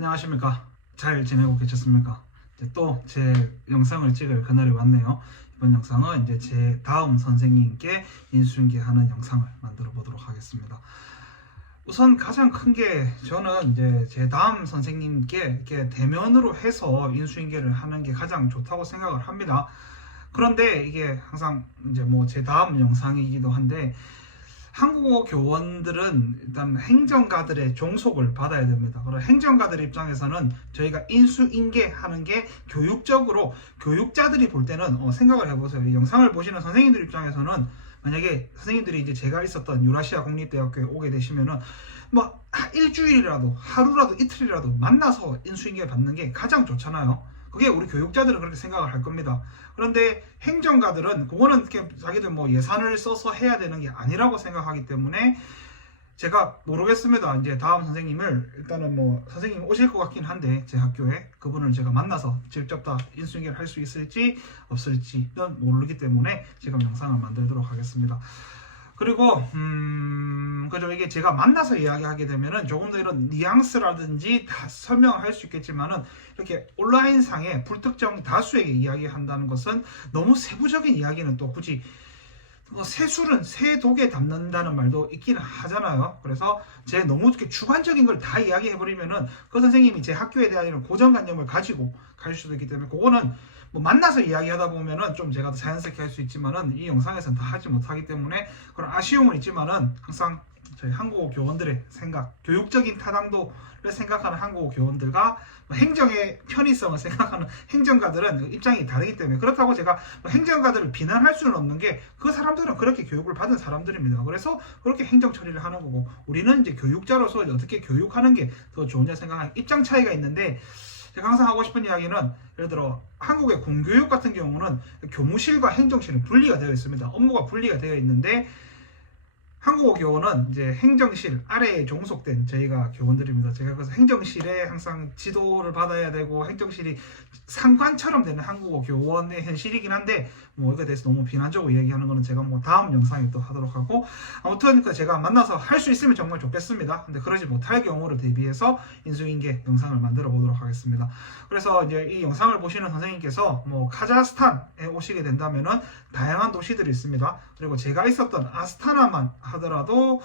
안녕하십니까. 잘 지내고 계셨습니까? 이제 또 제 영상을 찍을 그날이 왔네요. 이번 영상은 이제 제 다음 선생님께 인수인계하는 영상을 만들어 보도록 하겠습니다. 우선 가장 큰 게 저는 이제 제 다음 선생님께 이렇게 대면으로 해서 인수인계를 하는 게 가장 좋다고 생각을 합니다. 그런데 이게 항상 이제 뭐 제 다음 영상이기도 한데 한국어 교원들은 일단 행정가들의 종속을 받아야 됩니다. 그리고 행정가들 입장에서는 저희가 인수인계하는 게 교육적으로 교육자들이 볼 때는 생각을 해보세요. 이 영상을 보시는 선생님들 입장에서는 만약에 선생님들이 이제 제가 있었던 유라시아 국립대학교에 오게 되시면은 뭐 일주일이라도 하루라도 이틀이라도 만나서 인수인계 받는 게 가장 좋잖아요. 그게 우리 교육자들은 그렇게 생각을 할 겁니다. 그런데 행정가들은 그거는 이렇게 자기들 뭐 예산을 써서 해야 되는 게 아니라고 생각하기 때문에 제가 모르겠습니다. 이제 다음 선생님을 일단은 뭐 선생님 오실 것 같긴 한데 제 학교에 그분을 제가 만나서 직접 다 인수인계를 할 수 있을지 없을지는 모르기 때문에 지금 영상을 만들도록 하겠습니다. 그리고 그죠, 이게 제가 만나서 이야기하게 되면은 조금 더 이런 뉘앙스라든지 다 설명을 할 수 있겠지만은 이렇게 온라인상에 불특정 다수에게 이야기한다는 것은 너무 세부적인 이야기는 또 굳이 새술은 새독에 담는다는 말도 있긴 하잖아요. 그래서 제 너무 이렇게 주관적인 걸 다 이야기해버리면은 그 선생님이 제 학교에 대한 이런 고정관념을 가지고 갈 수도 있기 때문에 그거는 뭐 만나서 이야기하다 보면은 좀 제가 더 자연스럽게 할 수 있지만은 이 영상에서는 다 하지 못하기 때문에 그런 아쉬움은 있지만은 항상 저희 한국어 교원들의 생각, 교육적인 타당도를 생각하는 한국어 교원들과 행정의 편의성을 생각하는 행정가들은 입장이 다르기 때문에 그렇다고 제가 행정가들을 비난할 수는 없는 게 그 사람들은 그렇게 교육을 받은 사람들입니다. 그래서 그렇게 행정 처리를 하는 거고 우리는 이제 교육자로서 어떻게 교육하는 게 더 좋은지 생각하는 입장 차이가 있는데 제가 항상 하고 싶은 이야기는 예를 들어 한국의 공교육 같은 경우는 교무실과 행정실은 분리가 되어 있습니다. 업무가 분리가 되어 있는데 한국어 교원은 이제 행정실 아래에 종속된 저희가 교원들입니다. 제가 그래서 행정실에 항상 지도를 받아야 되고 행정실이 상관처럼 되는 한국어 교원의 현실이긴 한데 뭐 이거에 대해서 너무 비난적으로 얘기하는 거는 제가 뭐 다음 영상에 또 하도록 하고 아무튼 제가 만나서 할 수 있으면 정말 좋겠습니다. 근데 그러지 못할 경우를 대비해서 인수인계 영상을 만들어 보도록 하겠습니다. 그래서 이제 이 영상을 보시는 선생님께서 뭐 카자흐스탄에 오시게 된다면은 다양한 도시들이 있습니다. 그리고 제가 있었던 아스타나만 하더라도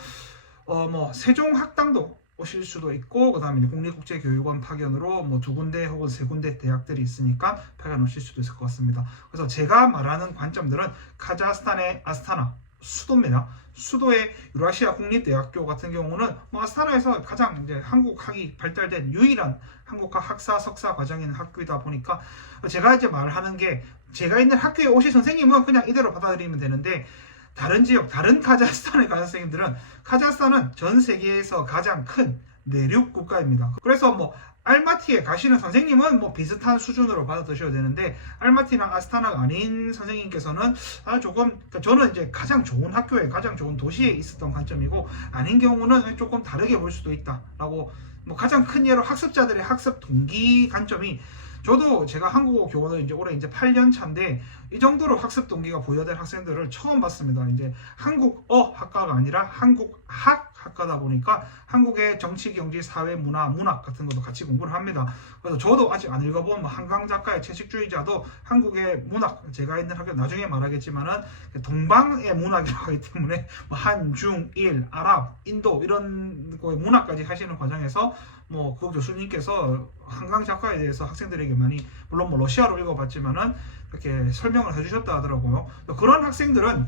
뭐 세종학당도 오실 수도 있고 그다음에 국립국제교육원 파견으로 뭐 2군데 혹은 3군데 대학들이 있으니까 파견 오실 수도 있을 것 같습니다. 그래서 제가 말하는 관점들은 카자흐스탄의 아스타나 수도입니다. 수도의 유라시아 국립대학교 같은 경우는 뭐 아스타나에서 가장 이제 한국학이 발달된 유일한 한국학 학사 석사 과정이 있는 학교이다 보니까 제가 이제 말하는 게 제가 있는 학교에 오실 선생님은 그냥 이대로 받아들이면 되는데 다른 지역, 다른 카자흐스탄에 가는 선생님들은 카자흐스탄은 전 세계에서 가장 큰 내륙 국가입니다. 그래서 뭐 알마티에 가시는 선생님은 뭐 비슷한 수준으로 받아드셔야 되는데 알마티나 아스타나가 아닌 선생님께서는 조금 그러니까 저는 이제 가장 좋은 학교에 가장 좋은 도시에 있었던 관점이고 아닌 경우는 조금 다르게 볼 수도 있다라고 뭐 가장 큰 예로 학습자들의 학습 동기 관점이 저도 제가 한국어 교원을 이제 올해 이제 8년 차인데 이 정도로 학습 동기가 부여된 학생들을 처음 봤습니다. 이제 한국어 학과가 아니라 한국학 학과다 보니까 한국의 정치, 경제, 사회, 문화, 문학 같은 것도 같이 공부를 합니다. 그래서 저도 아직 안 읽어본 뭐 한강 작가의 채식주의자도 한국의 문학, 제가 있는 학교 나중에 말하겠지만은 동방의 문학이라고 하기 때문에 뭐 한, 중, 일, 아랍, 인도 이런 거의 문학까지 하시는 과정에서 뭐 그 교수님께서 한강 작가에 대해서 학생들에게 많이 물론 뭐 러시아로 읽어봤지만은 이렇게 설명을 해주셨다 하더라고요. 그런 학생들은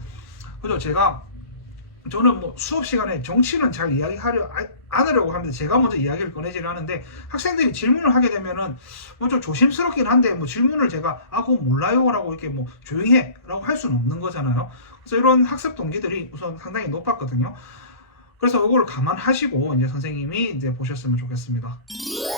그죠 저는 뭐 수업 시간에 정치는 잘 이야기하려 않으려고 합니다. 제가 먼저 이야기를 꺼내지를 않은데 학생들이 질문을 하게 되면은 뭐 좀 조심스럽긴 한데 뭐 질문을 제가 그거 몰라요라고 이렇게 뭐 조용히 해라고 할 수는 없는 거잖아요. 그래서 이런 학습 동기들이 우선 상당히 높았거든요. 그래서 이걸 감안하시고 이제 선생님이 이제 보셨으면 좋겠습니다.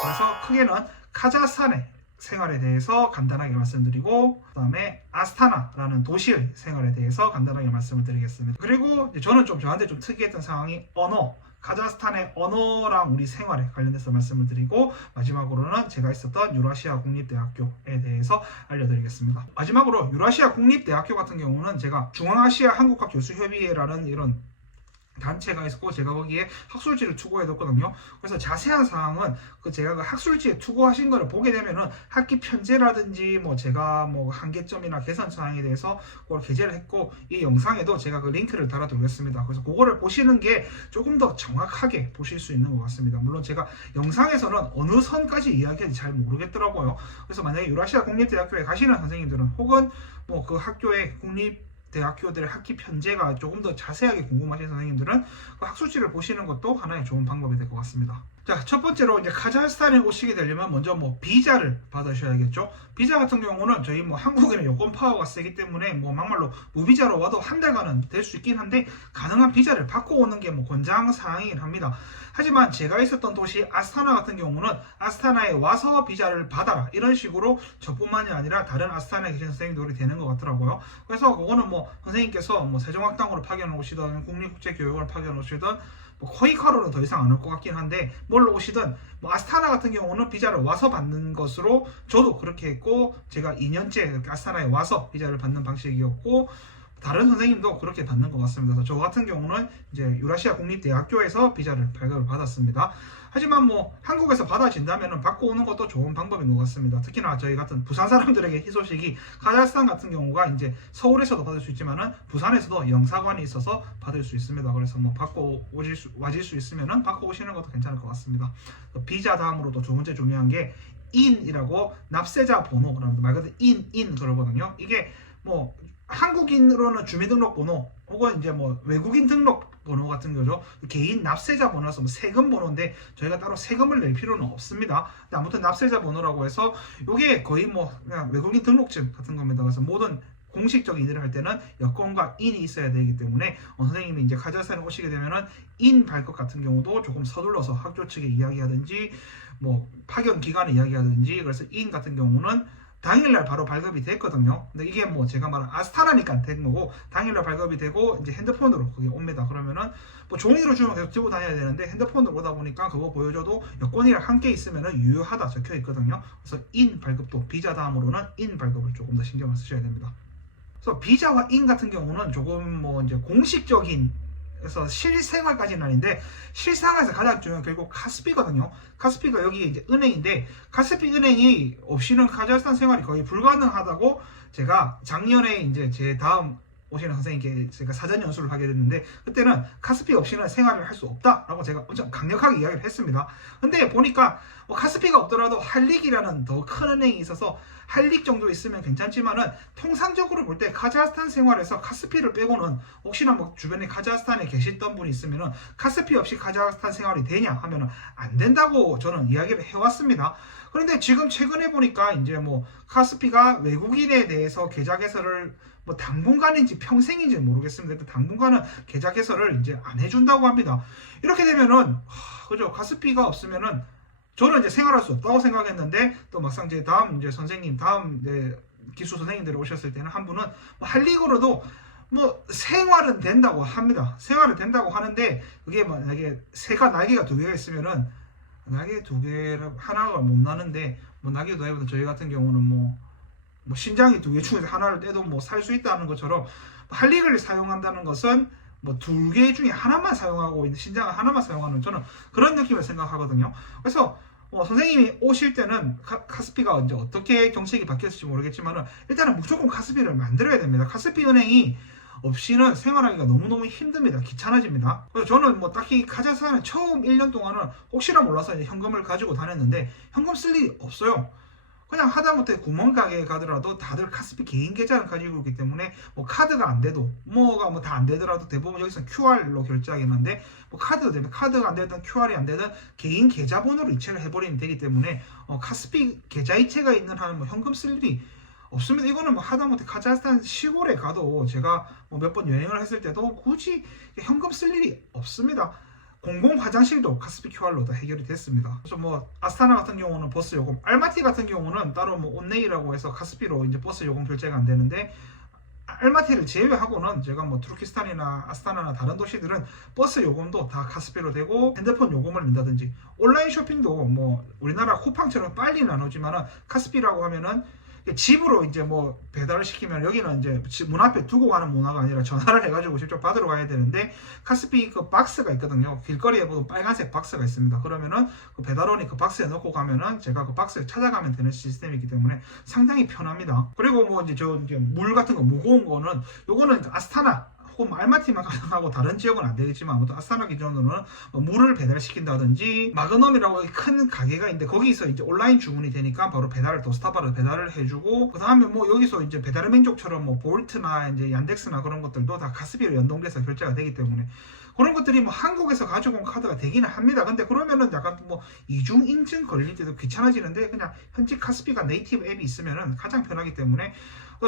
그래서 크게는 카자흐스탄의 생활에 대해서 간단하게 말씀드리고 그 다음에 아스타나라는 도시의 생활에 대해서 간단하게 말씀을 드리겠습니다. 그리고 저는 저한테 좀 특이했던 상황이 언어, 카자흐스탄의 언어랑 우리 생활에 관련해서 말씀을 드리고 마지막으로는 제가 있었던 유라시아 국립대학교에 대해서 알려드리겠습니다. 마지막으로 유라시아 국립대학교 같은 경우는 제가 중앙아시아 한국학 교수협의회라는 이런 단체가 있었고 제가 거기에 학술지를 투고해뒀거든요. 그래서 자세한 사항은 제가 그 학술지에 투고하신 거를 보게 되면은 학기 편제라든지 뭐 제가 뭐 한계점이나 개선 사항에 대해서 그걸 게재를 했고 이 영상에도 제가 그 링크를 달아두겠습니다. 그래서 그거를 보시는 게 조금 더 정확하게 보실 수 있는 것 같습니다. 물론 제가 영상에서는 어느 선까지 이야기하는지 잘 모르겠더라고요. 그래서 만약에 유라시아 공립대학교에 가시는 선생님들은 혹은 뭐 그 학교의 대학교들의 학기 편제가 조금 더 자세하게 궁금하신 선생님들은 그 학술지를 보시는 것도 하나의 좋은 방법이 될 것 같습니다. 자, 첫 번째로 이제 카자흐스탄에 오시게 되려면 먼저 뭐 비자를 받으셔야겠죠. 비자 같은 경우는 저희 뭐 한국에는 여권 파워가 세기 때문에 뭐 막말로 무비자로 와도 한 달간은 될 수 있긴 한데 가능한 비자를 받고 오는 게 뭐 권장 사항이긴 합니다. 하지만 제가 있었던 도시 아스타나 같은 경우는 아스타나에 와서 비자를 받아라 이런 식으로 저뿐만이 아니라 다른 아스타나에 계신 선생님들이 되는 것 같더라고요. 그래서 그거는 뭐 선생님께서 뭐 세종학당으로 파견 오시든 국립국제교육원을 파견 오시든 뭐 코이카로는 더 이상 안 올 것 같긴 한데 뭘로 오시든 뭐 아스타나 같은 경우는 비자를 와서 받는 것으로 저도 그렇게 했고 제가 2년째 아스타나에 와서 비자를 받는 방식이었고 다른 선생님도 그렇게 받는 것 같습니다. 그래서 저 같은 경우는 이제 유라시아 국립대학교에서 비자를 발급을 받았습니다. 하지만 뭐 한국에서 받아진다면 받고 오는 것도 좋은 방법인 것 같습니다. 특히나 저희 같은 부산 사람들에게 희소식이 카자흐스탄 같은 경우가 이제 서울에서도 받을 수 있지만은 부산에서도 영사관이 있어서 받을 수 있습니다. 그래서 뭐 받고 와질 수 있으면은 받고 오시는 것도 괜찮을 것 같습니다. 비자 다음으로도 두 번째 중요한 게 인이라고 납세자 번호라는 말 그대로 인 그러거든요. 이게 뭐 한국인으로는 주민등록번호 혹은 이제 뭐 외국인 등록번호 같은 거죠. 개인 납세자 번호라서 뭐 세금 번호인데 저희가 따로 세금을 낼 필요는 없습니다. 근데 아무튼 납세자 번호라고 해서 이게 거의 뭐 그냥 외국인 등록증 같은 겁니다. 그래서 모든 공식적인 일을 할 때는 여권과 인이 있어야 되기 때문에 선생님이 이제 카자흐스탄에 오시게 되면은 인 발급 같은 경우도 조금 서둘러서 학교 측에 이야기하든지 뭐 파견 기간에 이야기하든지 그래서 인 같은 경우는 당일날 바로 발급이 됐거든요. 근데 이게 뭐 제가 말한 아스타나니까 된 거고 당일날 발급이 되고 이제 핸드폰으로 그게 옵니다. 그러면은 뭐 종이로 주면 계속 들고 다녀야 되는데 핸드폰으로 오다 보니까 그거 보여줘도 여권이랑 함께 있으면은 유효하다 적혀 있거든요. 그래서 인 발급도 비자 다음으로는 인 발급을 조금 더 신경을 쓰셔야 됩니다. 그래서 비자와 인 같은 경우는 조금 뭐 이제 공식적인 그래서 실생활까지는 아닌데 실생활에서 가장 중요한 결국 카스피거든요. 카스피가 여기 이제 은행인데 카스피 은행이 없이는 카자흐스탄 생활이 거의 불가능하다고 제가 작년에 이제 제 다음 오시는 선생님께 제가 사전 연수를 하게 됐는데 그때는 카스피 없이는 생활을 할 수 없다라고 제가 엄청 강력하게 이야기를 했습니다. 근데 보니까 뭐 카스피가 없더라도 할릭이라는 더 큰 은행이 있어서 할릭 정도 있으면 괜찮지만은 통상적으로 볼 때 카자흐스탄 생활에서 카스피를 빼고는 혹시나 뭐 주변에 카자흐스탄에 계셨던 분이 있으면은 카스피 없이 카자흐스탄 생활이 되냐 하면은 안 된다고 저는 이야기를 해왔습니다. 그런데 지금 최근에 보니까 이제 뭐 카스피가 외국인에 대해서 계좌 개설을 뭐 당분간인지 평생인지 모르겠습니다. 당분간은 계좌 개설을 이제 안 해준다고 합니다. 이렇게 되면은 그죠? 카스피가 없으면은 저는 이제 생활할 수 없다고 생각했는데 또 막상 이제 다음 이제 선생님 다음 이제 기수 선생님들이 오셨을 때는 한 분은 뭐 할릭으로도 뭐 생활은 된다고 합니다. 생활은 된다고 하는데 그게 만약에 새가 날개가 두 개가 있으면은 날개 두 개를 하나가 못 나는데 뭐 날개도 아니고 저희 같은 경우는 뭐 신장이 두 개 중에서 하나를 떼도 뭐 살 수 있다는 것처럼 할릭을 사용한다는 것은 뭐 두 개 중에 하나만 사용하고 있는 신장을 하나만 사용하는 저는 그런 느낌을 생각하거든요. 그래서 선생님이 오실 때는 카스피가 이제 어떻게 정책이 바뀌었을지 모르겠지만은 일단은 무조건 카스피를 만들어야 됩니다. 카스피 은행이 없이는 생활하기가 너무너무 힘듭니다. 귀찮아집니다. 그래서 저는 뭐 딱히 카자흐스탄에 처음 1년 동안은 혹시나 몰라서 이제 현금을 가지고 다녔는데 현금 쓸 일이 없어요. 그냥 하다못해 구멍가게에 가더라도 다들 카스피 개인 계좌를 가지고 있기 때문에 뭐 카드가 안 돼도 뭐가 뭐 다 안 되더라도 대부분 여기서 QR로 결제하겠는데 뭐 카드도 되면 카드가 안 되든 QR이 안 되든 개인 계좌번호로 이체를 해버리면 되기 때문에 카스피 계좌 이체가 있는 한은 뭐 현금 쓸 일이 없습니다. 이거는 뭐 하다못해 카자흐스탄 시골에 가도 제가 뭐 몇 번 여행을 했을 때도 굳이 현금 쓸 일이 없습니다. 공공 화장실도 카스피 QR로 다 해결이 됐습니다. 그래서 뭐 아스타나 같은 경우는 버스 요금, 알마티 같은 경우는 따로 뭐 온네이라고 해서 카스피로 이제 버스 요금 결제가 안 되는데 알마티를 제외하고는 제가 뭐 투르키스탄이나 아스타나나 다른 도시들은 버스 요금도 다 카스피로 되고 핸드폰 요금을 낸다든지 온라인 쇼핑도 뭐 우리나라 쿠팡처럼 빨리 나누지만은 카스피라고 하면은 집으로 이제 뭐 배달을 시키면 여기는 이제 문 앞에 두고 가는 문화가 아니라 전화를 해가지고 직접 받으러 가야 되는데, 카스피 그 박스가 있거든요. 길거리에 보면 빨간색 박스가 있습니다. 그러면은 그 배달원이 그 박스에 넣고 가면은 제가 그 박스를 찾아가면 되는 시스템이기 때문에 상당히 편합니다. 그리고 뭐 이제 저 이제 물 같은 거 무거운 거는 요거는 아스타나 혹은 알마티만 가능하고 다른 지역은 안 되겠지만, 아무튼 아스타나 기준으로는 물을 배달시킨다든지, 마그넘이라고 큰 가게가 있는데 거기서 이제 온라인 주문이 되니까 바로 배달을 도스타바로 배달을 해주고, 그 다음에 뭐 여기서 이제 배달의 민족처럼 뭐 볼트나 이제 얀덱스나 그런 것들도 다 카스피로 연동돼서 결제가 되기 때문에 그런 것들이 뭐 한국에서 가지고 온 카드가 되기는 합니다. 근데 그러면은 약간 뭐 이중 인증 걸릴 때도 귀찮아지는데, 그냥 현지 카스피가 네이티브 앱이 있으면은 가장 편하기 때문에,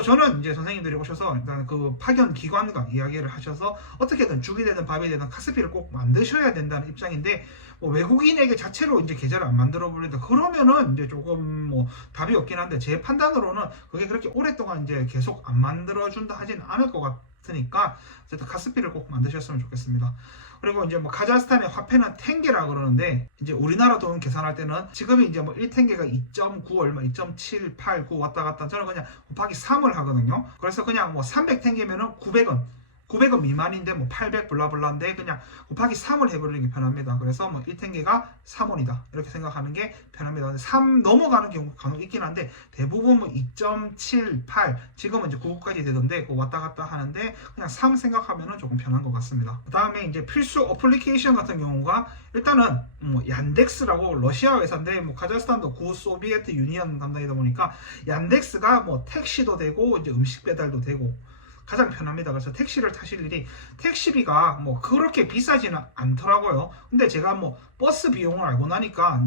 저는 이제 선생님들이 오셔서 일단 그 파견 기관과 이야기를 하셔서 어떻게든 죽이 되든 밥이 되든 카스피를 꼭 만드셔야 된다는 입장인데, 뭐 외국인에게 자체로 이제 계좌를 안 만들어 버린다 그러면은 이제 조금 뭐 답이 없긴 한데, 제 판단으로는 그게 그렇게 오랫동안 이제 계속 안 만들어 준다 하진 않을 것 같으니까 어쨌든 카스피를 꼭 만드셨으면 좋겠습니다. 그리고 이제 뭐 카자흐스탄의 화폐는 탱게라 그러는데, 이제 우리나라 돈 계산할 때는 지금이 이제 뭐 1탱게가 2.9 얼마, 2.789 왔다 갔다, 저는 그냥 곱하기 3을 하거든요. 그래서 그냥 뭐 300탱게면은 900원 900원 미만인데 뭐 800 블라블라인데 그냥 곱하기 3을 해버리는 게 편합니다. 그래서 뭐 1탱게가 3원이다 이렇게 생각하는 게 편합니다. 3 넘어가는 경우 간혹 있긴 한데, 대부분 뭐 2.78 지금은 이제 9까지 되던데 그 왔다 갔다 하는데, 그냥 3 생각하면은 조금 편한 것 같습니다. 그 다음에 이제 필수 어플리케이션 같은 경우가, 일단은 뭐 얀덱스라고 러시아 회사인데, 뭐 카자흐스탄도 구 소비에트 유니언 담당이다 보니까 얀덱스가 뭐 택시도 되고 이제 음식 배달도 되고 가장 편합니다. 그래서 택시를 타실 일이, 택시비가 뭐 그렇게 비싸지는 않더라고요. 근데 제가 뭐 버스 비용을 알고 나니까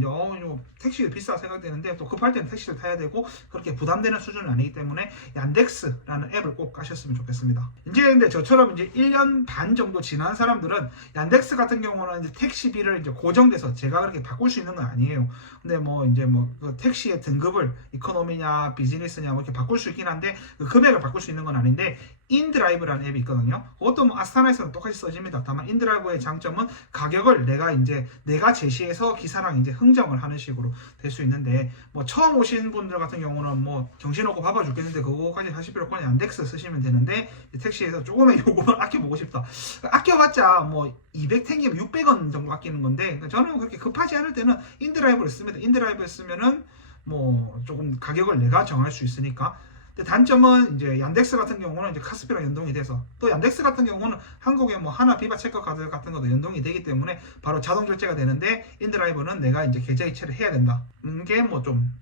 택시가 비싸 생각되는데, 또 급할 때는 택시를 타야 되고 그렇게 부담되는 수준은 아니기 때문에 얀덱스라는 앱을 꼭 가셨으면 좋겠습니다. 이제 근데 저처럼 이제 1년 반 정도 지난 사람들은 얀덱스 같은 경우는 이제 택시비를 이제 고정돼서 제가 그렇게 바꿀 수 있는 건 아니에요. 근데 뭐 이제 그 택시의 등급을 이코노미냐 비즈니스냐 뭐 이렇게 바꿀 수 있긴 한데, 그 금액을 바꿀 수 있는 건 아닌데, 인드라이브라는 앱이 있거든요. 그것도 뭐 아스타나에서는 똑같이 써집니다. 다만 인드라이브의 장점은 가격을 내가 제시해서 기사랑 이제 흥정을 하는 식으로 될 수 있는데, 뭐 처음 오신 분들 같은 경우는 뭐 정신없고 바빠 죽겠는데 그거까지 하실 필요 없고 그냥 얀덱스 쓰시면 되는데, 택시에서 조금의 요금을 아껴보고 싶다. 아껴봤자 뭐 200탱이면 600원 정도 아끼는 건데, 저는 그렇게 급하지 않을 때는 인드라이브를 씁니다. 인드라이브를 쓰면은 뭐 조금 가격을 내가 정할 수 있으니까. 근데 단점은 이제 얀덱스 같은 경우는 이제 카스피랑 연동이 돼서, 또 얀덱스 같은 경우는 한국에 뭐 하나 비바 체크 카드 같은 것도 연동이 되기 때문에 바로 자동 결제가 되는데, 인드라이브는 내가 이제 계좌 이체를 해야 된다. 이게 뭐 좀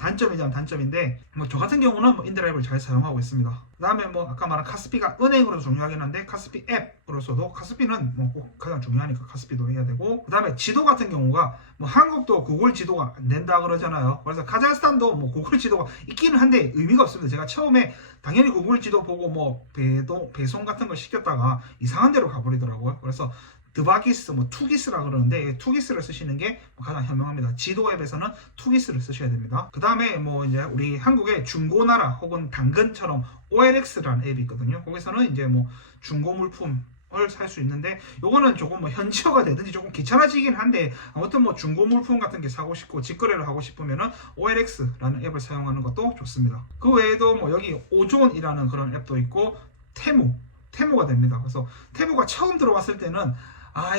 단점이자면 단점인데, 뭐 저 같은 경우는 뭐 인드라이브를 잘 사용하고 있습니다. 그 다음에 뭐 아까 말한 카스피가 은행으로도 중요하긴 한데, 카스피 앱으로서도, 카스피는 뭐 꼭 가장 중요하니까 카스피도 해야 되고, 그 다음에 지도 같은 경우가 뭐 한국도 구글 지도가 안 된다 그러잖아요. 그래서 카자흐스탄도 뭐 구글 지도가 있기는 한데 의미가 없습니다. 제가 처음에 당연히 구글 지도 보고 뭐 배송 같은 걸 시켰다가 이상한 데로 가버리더라고요. 그래서 드바기스, 뭐 투기스라 그러는데, 투기스를 쓰시는 게 가장 현명합니다. 지도 앱에서는 투기스를 쓰셔야 됩니다. 그 다음에 뭐 이제 우리 한국의 중고나라 혹은 당근처럼 OLX라는 앱이 있거든요. 거기서는 이제 뭐 중고 물품 을 살 수 있는데, 요거는 조금 뭐 현지화가 되든지 조금 귀찮아지긴 한데, 아무튼 뭐 중고 물품 같은 게 사고 싶고 직거래를 하고 싶으면은 OLX라는 앱을 사용하는 것도 좋습니다. 그 외에도 뭐 여기 오존이라는 그런 앱도 있고, 테무가 됩니다. 그래서 테무가 처음 들어왔을 때는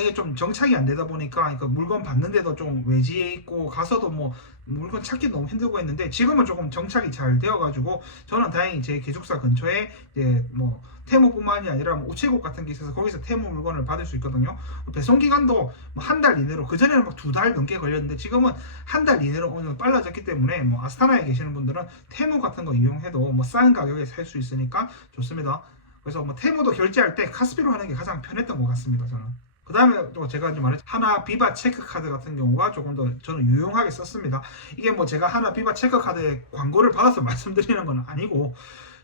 이게 좀 정착이 안 되다 보니까, 그러니까 물건 받는데도 좀 외지에 있고 가서도 뭐 물건 찾기 너무 힘들고 했는데, 지금은 조금 정착이 잘 되어가지고 저는 다행히 제 기숙사 근처에 이제 뭐 테무뿐만이 아니라 뭐 우체국 같은 게 있어서 거기서 테무 물건을 받을 수 있거든요. 배송 기간도 뭐 한 달 이내로, 그 전에는 막 2달 넘게 걸렸는데 지금은 한 달 이내로 어느 정도 빨라졌기 때문에, 뭐 아스타나에 계시는 분들은 테무 같은 거 이용해도 뭐 싼 가격에 살 수 있으니까 좋습니다. 그래서 뭐 테무도 결제할 때 카스피로 하는 게 가장 편했던 것 같습니다, 저는. 그 다음에 또 제가 이제 말했죠, 하나 비바 체크카드 같은 경우가 조금 더 저는 유용하게 썼습니다. 이게 뭐 제가 하나 비바 체크카드에 광고를 받아서 말씀드리는 건 아니고,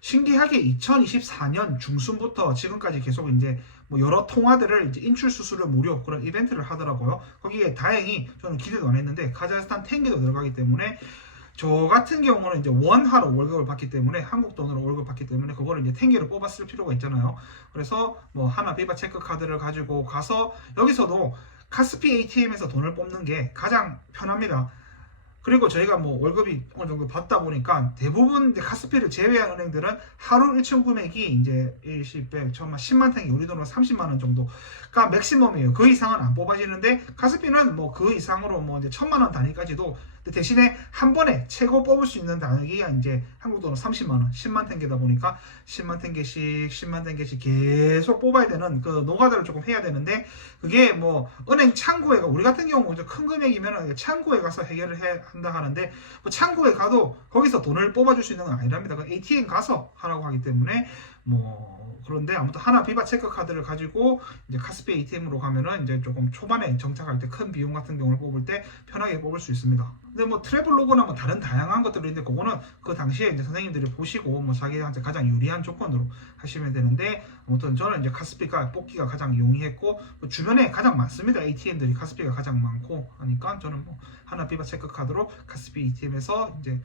신기하게 2024년 중순부터 지금까지 계속 이제 뭐 여러 통화들을 이제 인출 수수료 무료 그런 이벤트를 하더라고요. 거기에 다행히 저는 기대도 안 했는데 카자흐스탄 탱게도 들어가기 때문에, 저 같은 경우는 이제 원화로 월급을 받기 때문에, 한국 돈으로 월급을 받기 때문에 그거를 이제 탱게로 뽑아 쓸 필요가 있잖아요. 그래서 뭐 하나 비바 체크 카드를 가지고 가서 여기서도 카스피 ATM에서 돈을 뽑는 게 가장 편합니다. 그리고 저희가 뭐 월급이 어느 정도 받다 보니까 대부분 이제 카스피를 제외한 은행들은 하루 일정 금액이 이제 일시 100, 1000만, 10만 탱이 우리 돈으로 30만 원 정도가 맥시멈이에요. 그 이상은 안 뽑아지는데 카스피는 뭐 그 이상으로 뭐 이제 1000만 원 단위까지도 대신에 한 번에 최고 뽑을 수 있는 단위가 이제 한국 돈으로 30만 원, 10만 탱게다 보니까 10만 탱게씩 10만 탱게씩 계속 뽑아야 되는 그 노가다를 조금 해야 되는데 그게 뭐 은행 창구에 가 우리 같은 경우 큰 금액이면 창구에 가서 해결을 해야 한다 하는데 뭐 창구에 가도 거기서 돈을 뽑아줄 수 있는 건 아니랍니다. 그 ATM 가서 하라고 하기 때문에 뭐 그런데 아무튼 하나 비바 체크 카드를 가지고 이제 카스피 ATM으로 가면은 이제 조금 초반에 정착할 때 큰 비용 같은 경우를 뽑을 때 편하게 뽑을 수 있습니다. 근데 뭐 트래블로그나 뭐 다른 다양한 것들이 있는데 그거는 그 당시에 이제 선생님들이 보시고 뭐 자기한테 가장 유리한 조건으로 하시면 되는데 아무튼 저는 이제 카스피가 뽑기가 가장 용이했고 뭐 주변에 가장 많습니다. ATM들이 카스피가 가장 많고 하니까 저는 뭐 하나 비바 체크 카드로 카스피 ATM에서 이제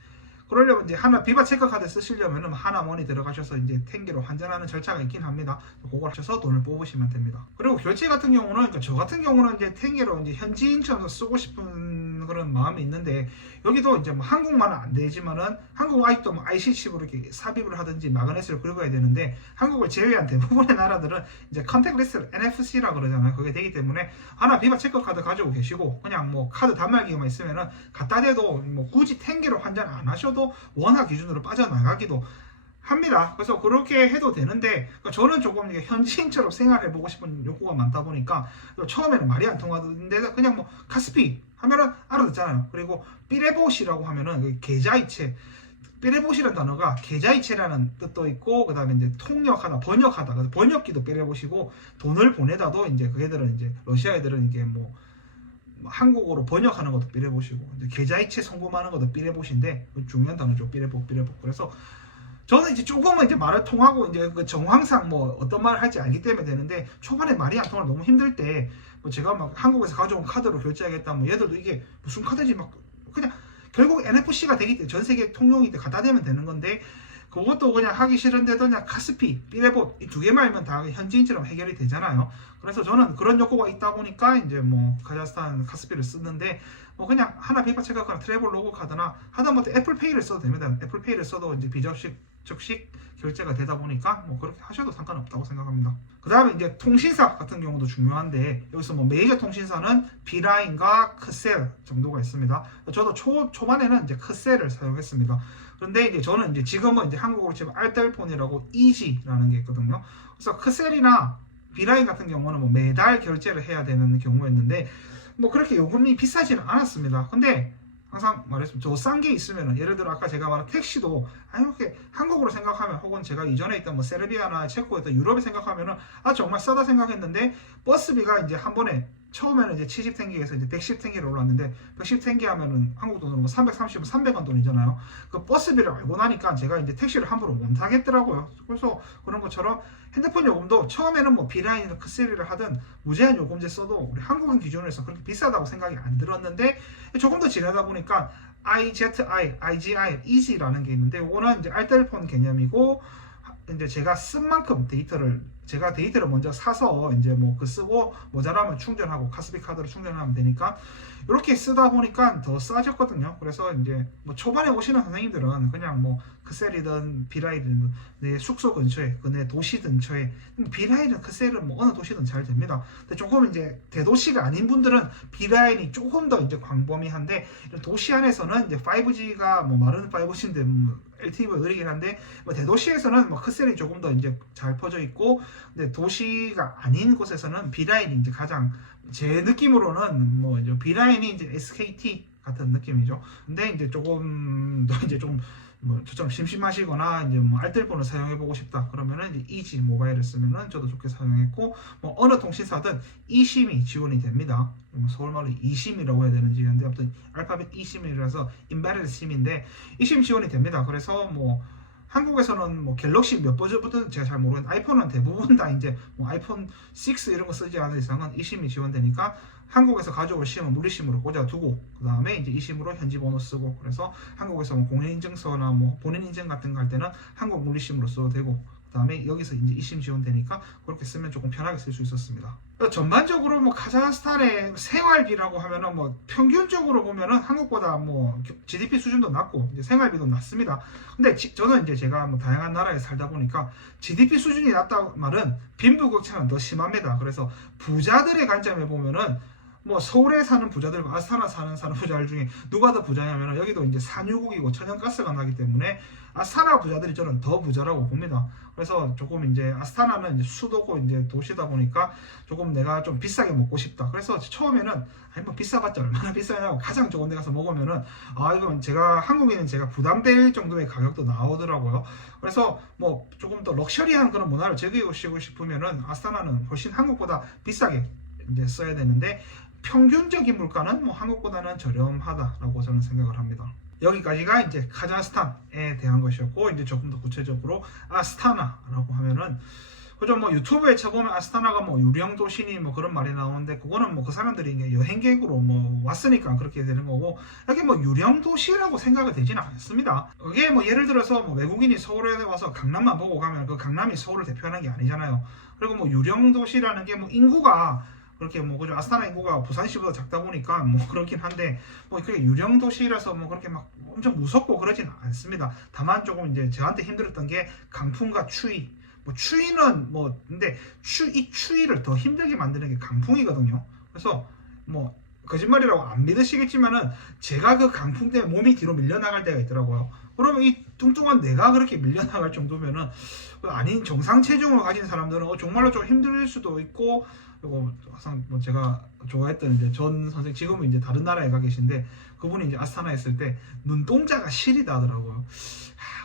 그러려면 이제 하나 비바 체크 카드 쓰시려면은 하나머니 들어가셔서 이제 탱기로 환전하는 절차가 있긴 합니다. 그걸 하셔서 돈을 뽑으시면 됩니다. 그리고 결제 같은 경우는 그러니까 저 같은 경우는 이제 탱기로 이제 현지인처럼 쓰고 싶은 그런 마음이 있는데 여기도 이제 뭐 한국만은 안 되지만은 한국 아직도 뭐 IC 칩으로 이렇게 삽입을 하든지 마그넷을 긁어야 되는데 한국을 제외한 대부분의 나라들은 이제 컨택리스 NFC라 그러잖아요. 그게 되기 때문에 하나 비바 체크 카드 가지고 계시고 그냥 뭐 카드 단말기만 있으면은 갖다 대도 뭐 굳이 탱기로 환전 안 하셔도 원화 기준으로 빠져나가기도 합니다. 그래서 그렇게 해도 되는데 그러니까 저는 조금 현지인처럼 생활해보고 싶은 욕구가 많다 보니까 처음에는 말이 안 통하던데 그냥 뭐 카스피 하면은 알아듣잖아요. 그리고 삐레봇이라고 하면은 그 계좌이체 삐레봇이라는 단어가 계좌이체라는 뜻도 있고 그 다음에 이제 통역하다 번역하다 그래서 번역기도 삐레봇이고 돈을 보내다도 이제 그애들은 이제 러시아 애들은 이게 뭐 한국어로 번역하는 것도 삐레봇이고 계좌이체 송금하는 것도 삐레봇인데 중요한 단어죠. 삐레봇. 그래서 저는 이제 조금은 이제 말을 통하고 이제 그 정황상 뭐 어떤 말을 할지 알기 때문에 되는데 초반에 말이 안 통하면 너무 힘들 때 뭐 제가 막 한국에서 가져온 카드로 결제하겠다 뭐 얘들도 이게 무슨 카드지 막 그냥 결국 NFC가 되기 때문에 전 세계 통용이 갖다 대면 되는 건데 그것도 그냥 하기 싫은데도 그냥 카스피, 삐레봇 이 두 개만 알면 다 현지인처럼 해결이 되잖아요. 그래서 저는 그런 욕구가 있다 보니까 이제 뭐 카자흐스탄 카스피를 쓰는데 뭐 그냥 하나 비바 체크카드나 트래블 로고 카드나 하다못해 애플페이를 써도 됩니다. 애플페이를 써도 이제 즉식 결제가 되다 보니까 뭐 그렇게 하셔도 상관없다고 생각합니다. 그 다음에 이제 통신사 같은 경우도 중요한데 여기서 뭐 메이저 통신사는 비라인과 크셀 정도가 있습니다. 저도 초반에는 이제 크셀을 사용했습니다. 그런데 이제 저는 이제 지금은 이제 한국어로 치면 알뜰폰이라고 이지라는 게 있거든요. 그래서 크셀이나 비라인 같은 경우는 뭐 매달 결제를 해야 되는 경우였는데 뭐 그렇게 요금이 비싸지는 않았습니다. 근데 항상 말했습니다. 저 싼 게 있으면은 예를 들어 아까 제가 말한 택시도 이렇게 한국으로 생각하면 혹은 제가 이전에 있던 뭐 세르비아나 체코였던 유럽에 생각하면은 정말 싸다 생각했는데 버스비가 이제 한 번에 처음에는 이제 70탱기에서 이제 110탱기로 올랐는데 110탱기 하면은 한국 돈으로 330원, 300원 돈이잖아요. 그 버스비를 알고 나니까 제가 이제 택시를 함부로 못 타겠더라고요. 그래서 그런 것처럼 핸드폰 요금도 처음에는 뭐 비라인이나 크셀을 하든 무제한 요금제 써도 우리 한국인 기준으로 해서 그렇게 비싸다고 생각이 안 들었는데 조금 더 지나다 보니까 IGI, Easy라는 게 있는데 이거는 이제 알뜰폰 개념이고 이제 제가 쓴 만큼 제가 데이터를 먼저 사서 이제 뭐 그 쓰고 모자라면 충전하고 카스피 카드로 충전하면 되니까 이렇게 쓰다 보니까 더 싸졌거든요. 그래서 이제 뭐 초반에 오시는 선생님들은 그냥 뭐 크셀이든 비라이든 내 숙소 근처에 내 도시 근처에 비라이든 크셀은 뭐 어느 도시든 잘 됩니다. 근데 조금 이제 대도시가 아닌 분들은 비라인이 조금 더 이제 광범위한데 도시 안에서는 이제 5G가 뭐 말은 5G인데 LTE가 느리긴 한데 뭐 대도시에서는 뭐 크셀이 조금 더 이제 잘 퍼져 있고 근데 도시가 아닌 곳에서는 비라인이 이제 가장 제 느낌으로는 뭐 이제 비라인이 이제 SKT 같은 느낌이죠. 근데 이제 조금 더 이제 좀 뭐 저처럼 심심하시거나 이제 뭐 알뜰폰을 사용해보고 싶다 그러면은 이제 이지 모바일을 쓰면은 저도 좋게 사용했고 뭐 어느 통신사든 e심이 지원이 됩니다. 서울말로 e심이라고 해야 되는지 근데 아무튼 알파벳 e심이라서 인베리드 심인데 e심 지원이 됩니다. 그래서 뭐 한국에서는 뭐 갤럭시 몇 버전부터 제가 잘 모르겠는데 아이폰은 대부분 다 이제 뭐 아이폰 6 이런 거 쓰지 않은 이상은 e심이 지원되니까 한국에서 가져올 심은 물리심으로 꽂아두고 그 다음에 이제 e심으로 현지 번호 쓰고 그래서 한국에서 뭐 공인인증서나 뭐 본인인증 같은 거 할 때는 한국 물리심으로 써도 되고 그다음에 여기서 이제 이심 지원되니까 그렇게 쓰면 조금 편하게 쓸 수 있었습니다. 전반적으로 뭐 카자흐스탄의 생활비라고 하면은 뭐 평균적으로 보면은 한국보다 뭐 GDP 수준도 낮고 이제 생활비도 낮습니다. 근데 저는 이제 제가 뭐 다양한 나라에 살다 보니까 GDP 수준이 낮다 말은 빈부격차는 더 심합니다. 그래서 부자들의 관점에 보면은 뭐 서울에 사는 부자들과 아스타나 사는 부자들 중에 누가 더 부자냐면 여기도 이제 산유국이고 천연가스가 나기 때문에 아스타나 부자들이 저는 더 부자라고 봅니다. 그래서 조금 이제 아스타나는 이제 수도고 이제 도시다 보니까 조금 내가 좀 비싸게 먹고 싶다. 그래서 처음에는 아니 뭐 비싸봤자 얼마나 비싸냐고 가장 좋은 데 가서 먹으면은 아 이건 제가 한국에는 제가 부담될 정도의 가격도 나오더라고요. 그래서 뭐 조금 더 럭셔리한 그런 문화를 즐기고 싶으면은 아스타나는 훨씬 한국보다 비싸게 이제 써야 되는데 평균적인 물가는 뭐 한국보다는 저렴하다라고 저는 생각을 합니다. 여기까지가 이제 카자흐스탄에 대한 것이었고 이제 조금 더 구체적으로 아스타나라고 하면은 그죠 뭐 유튜브에 쳐보면 아스타나가 뭐 유령 도시니 뭐 그런 말이 나오는데 그거는 뭐 그 사람들이 이제 여행객으로 뭐 왔으니까 그렇게 되는 거고 여기 뭐 유령 도시라고 생각이 되지는 않습니다. 이게 뭐 예를 들어서 뭐 외국인이 서울에 와서 강남만 보고 가면 그 강남이 서울을 대표하는 게 아니잖아요. 그리고 뭐 유령 도시라는 게 뭐 인구가 그렇게 뭐 그죠 아스타나 인구가 부산시보다 작다 보니까 뭐 그렇긴 한데 뭐 그게 유령 도시라서 뭐 그렇게 막 엄청 무섭고 그러진 않습니다. 다만 조금 이제 저한테 힘들었던 게 강풍과 추위. 뭐 추위는 뭐 근데 이 추위를 더 힘들게 만드는 게 강풍이거든요. 그래서 뭐 거짓말이라고 안 믿으시겠지만은 제가 그 강풍 때문에 몸이 뒤로 밀려나갈 때가 있더라고요. 그러면 이 뚱뚱한 내가 그렇게 밀려나갈 정도면은 아닌 정상 체중을 가진 사람들은 정말로 좀 힘들 수도 있고 그리고 항상 뭐 제가 좋아했던 이제 전 선생 지금은 이제 다른 나라에 가 계신데 그분이 이제 아스타나에 있을 때 눈동자가 시리다 하더라고요.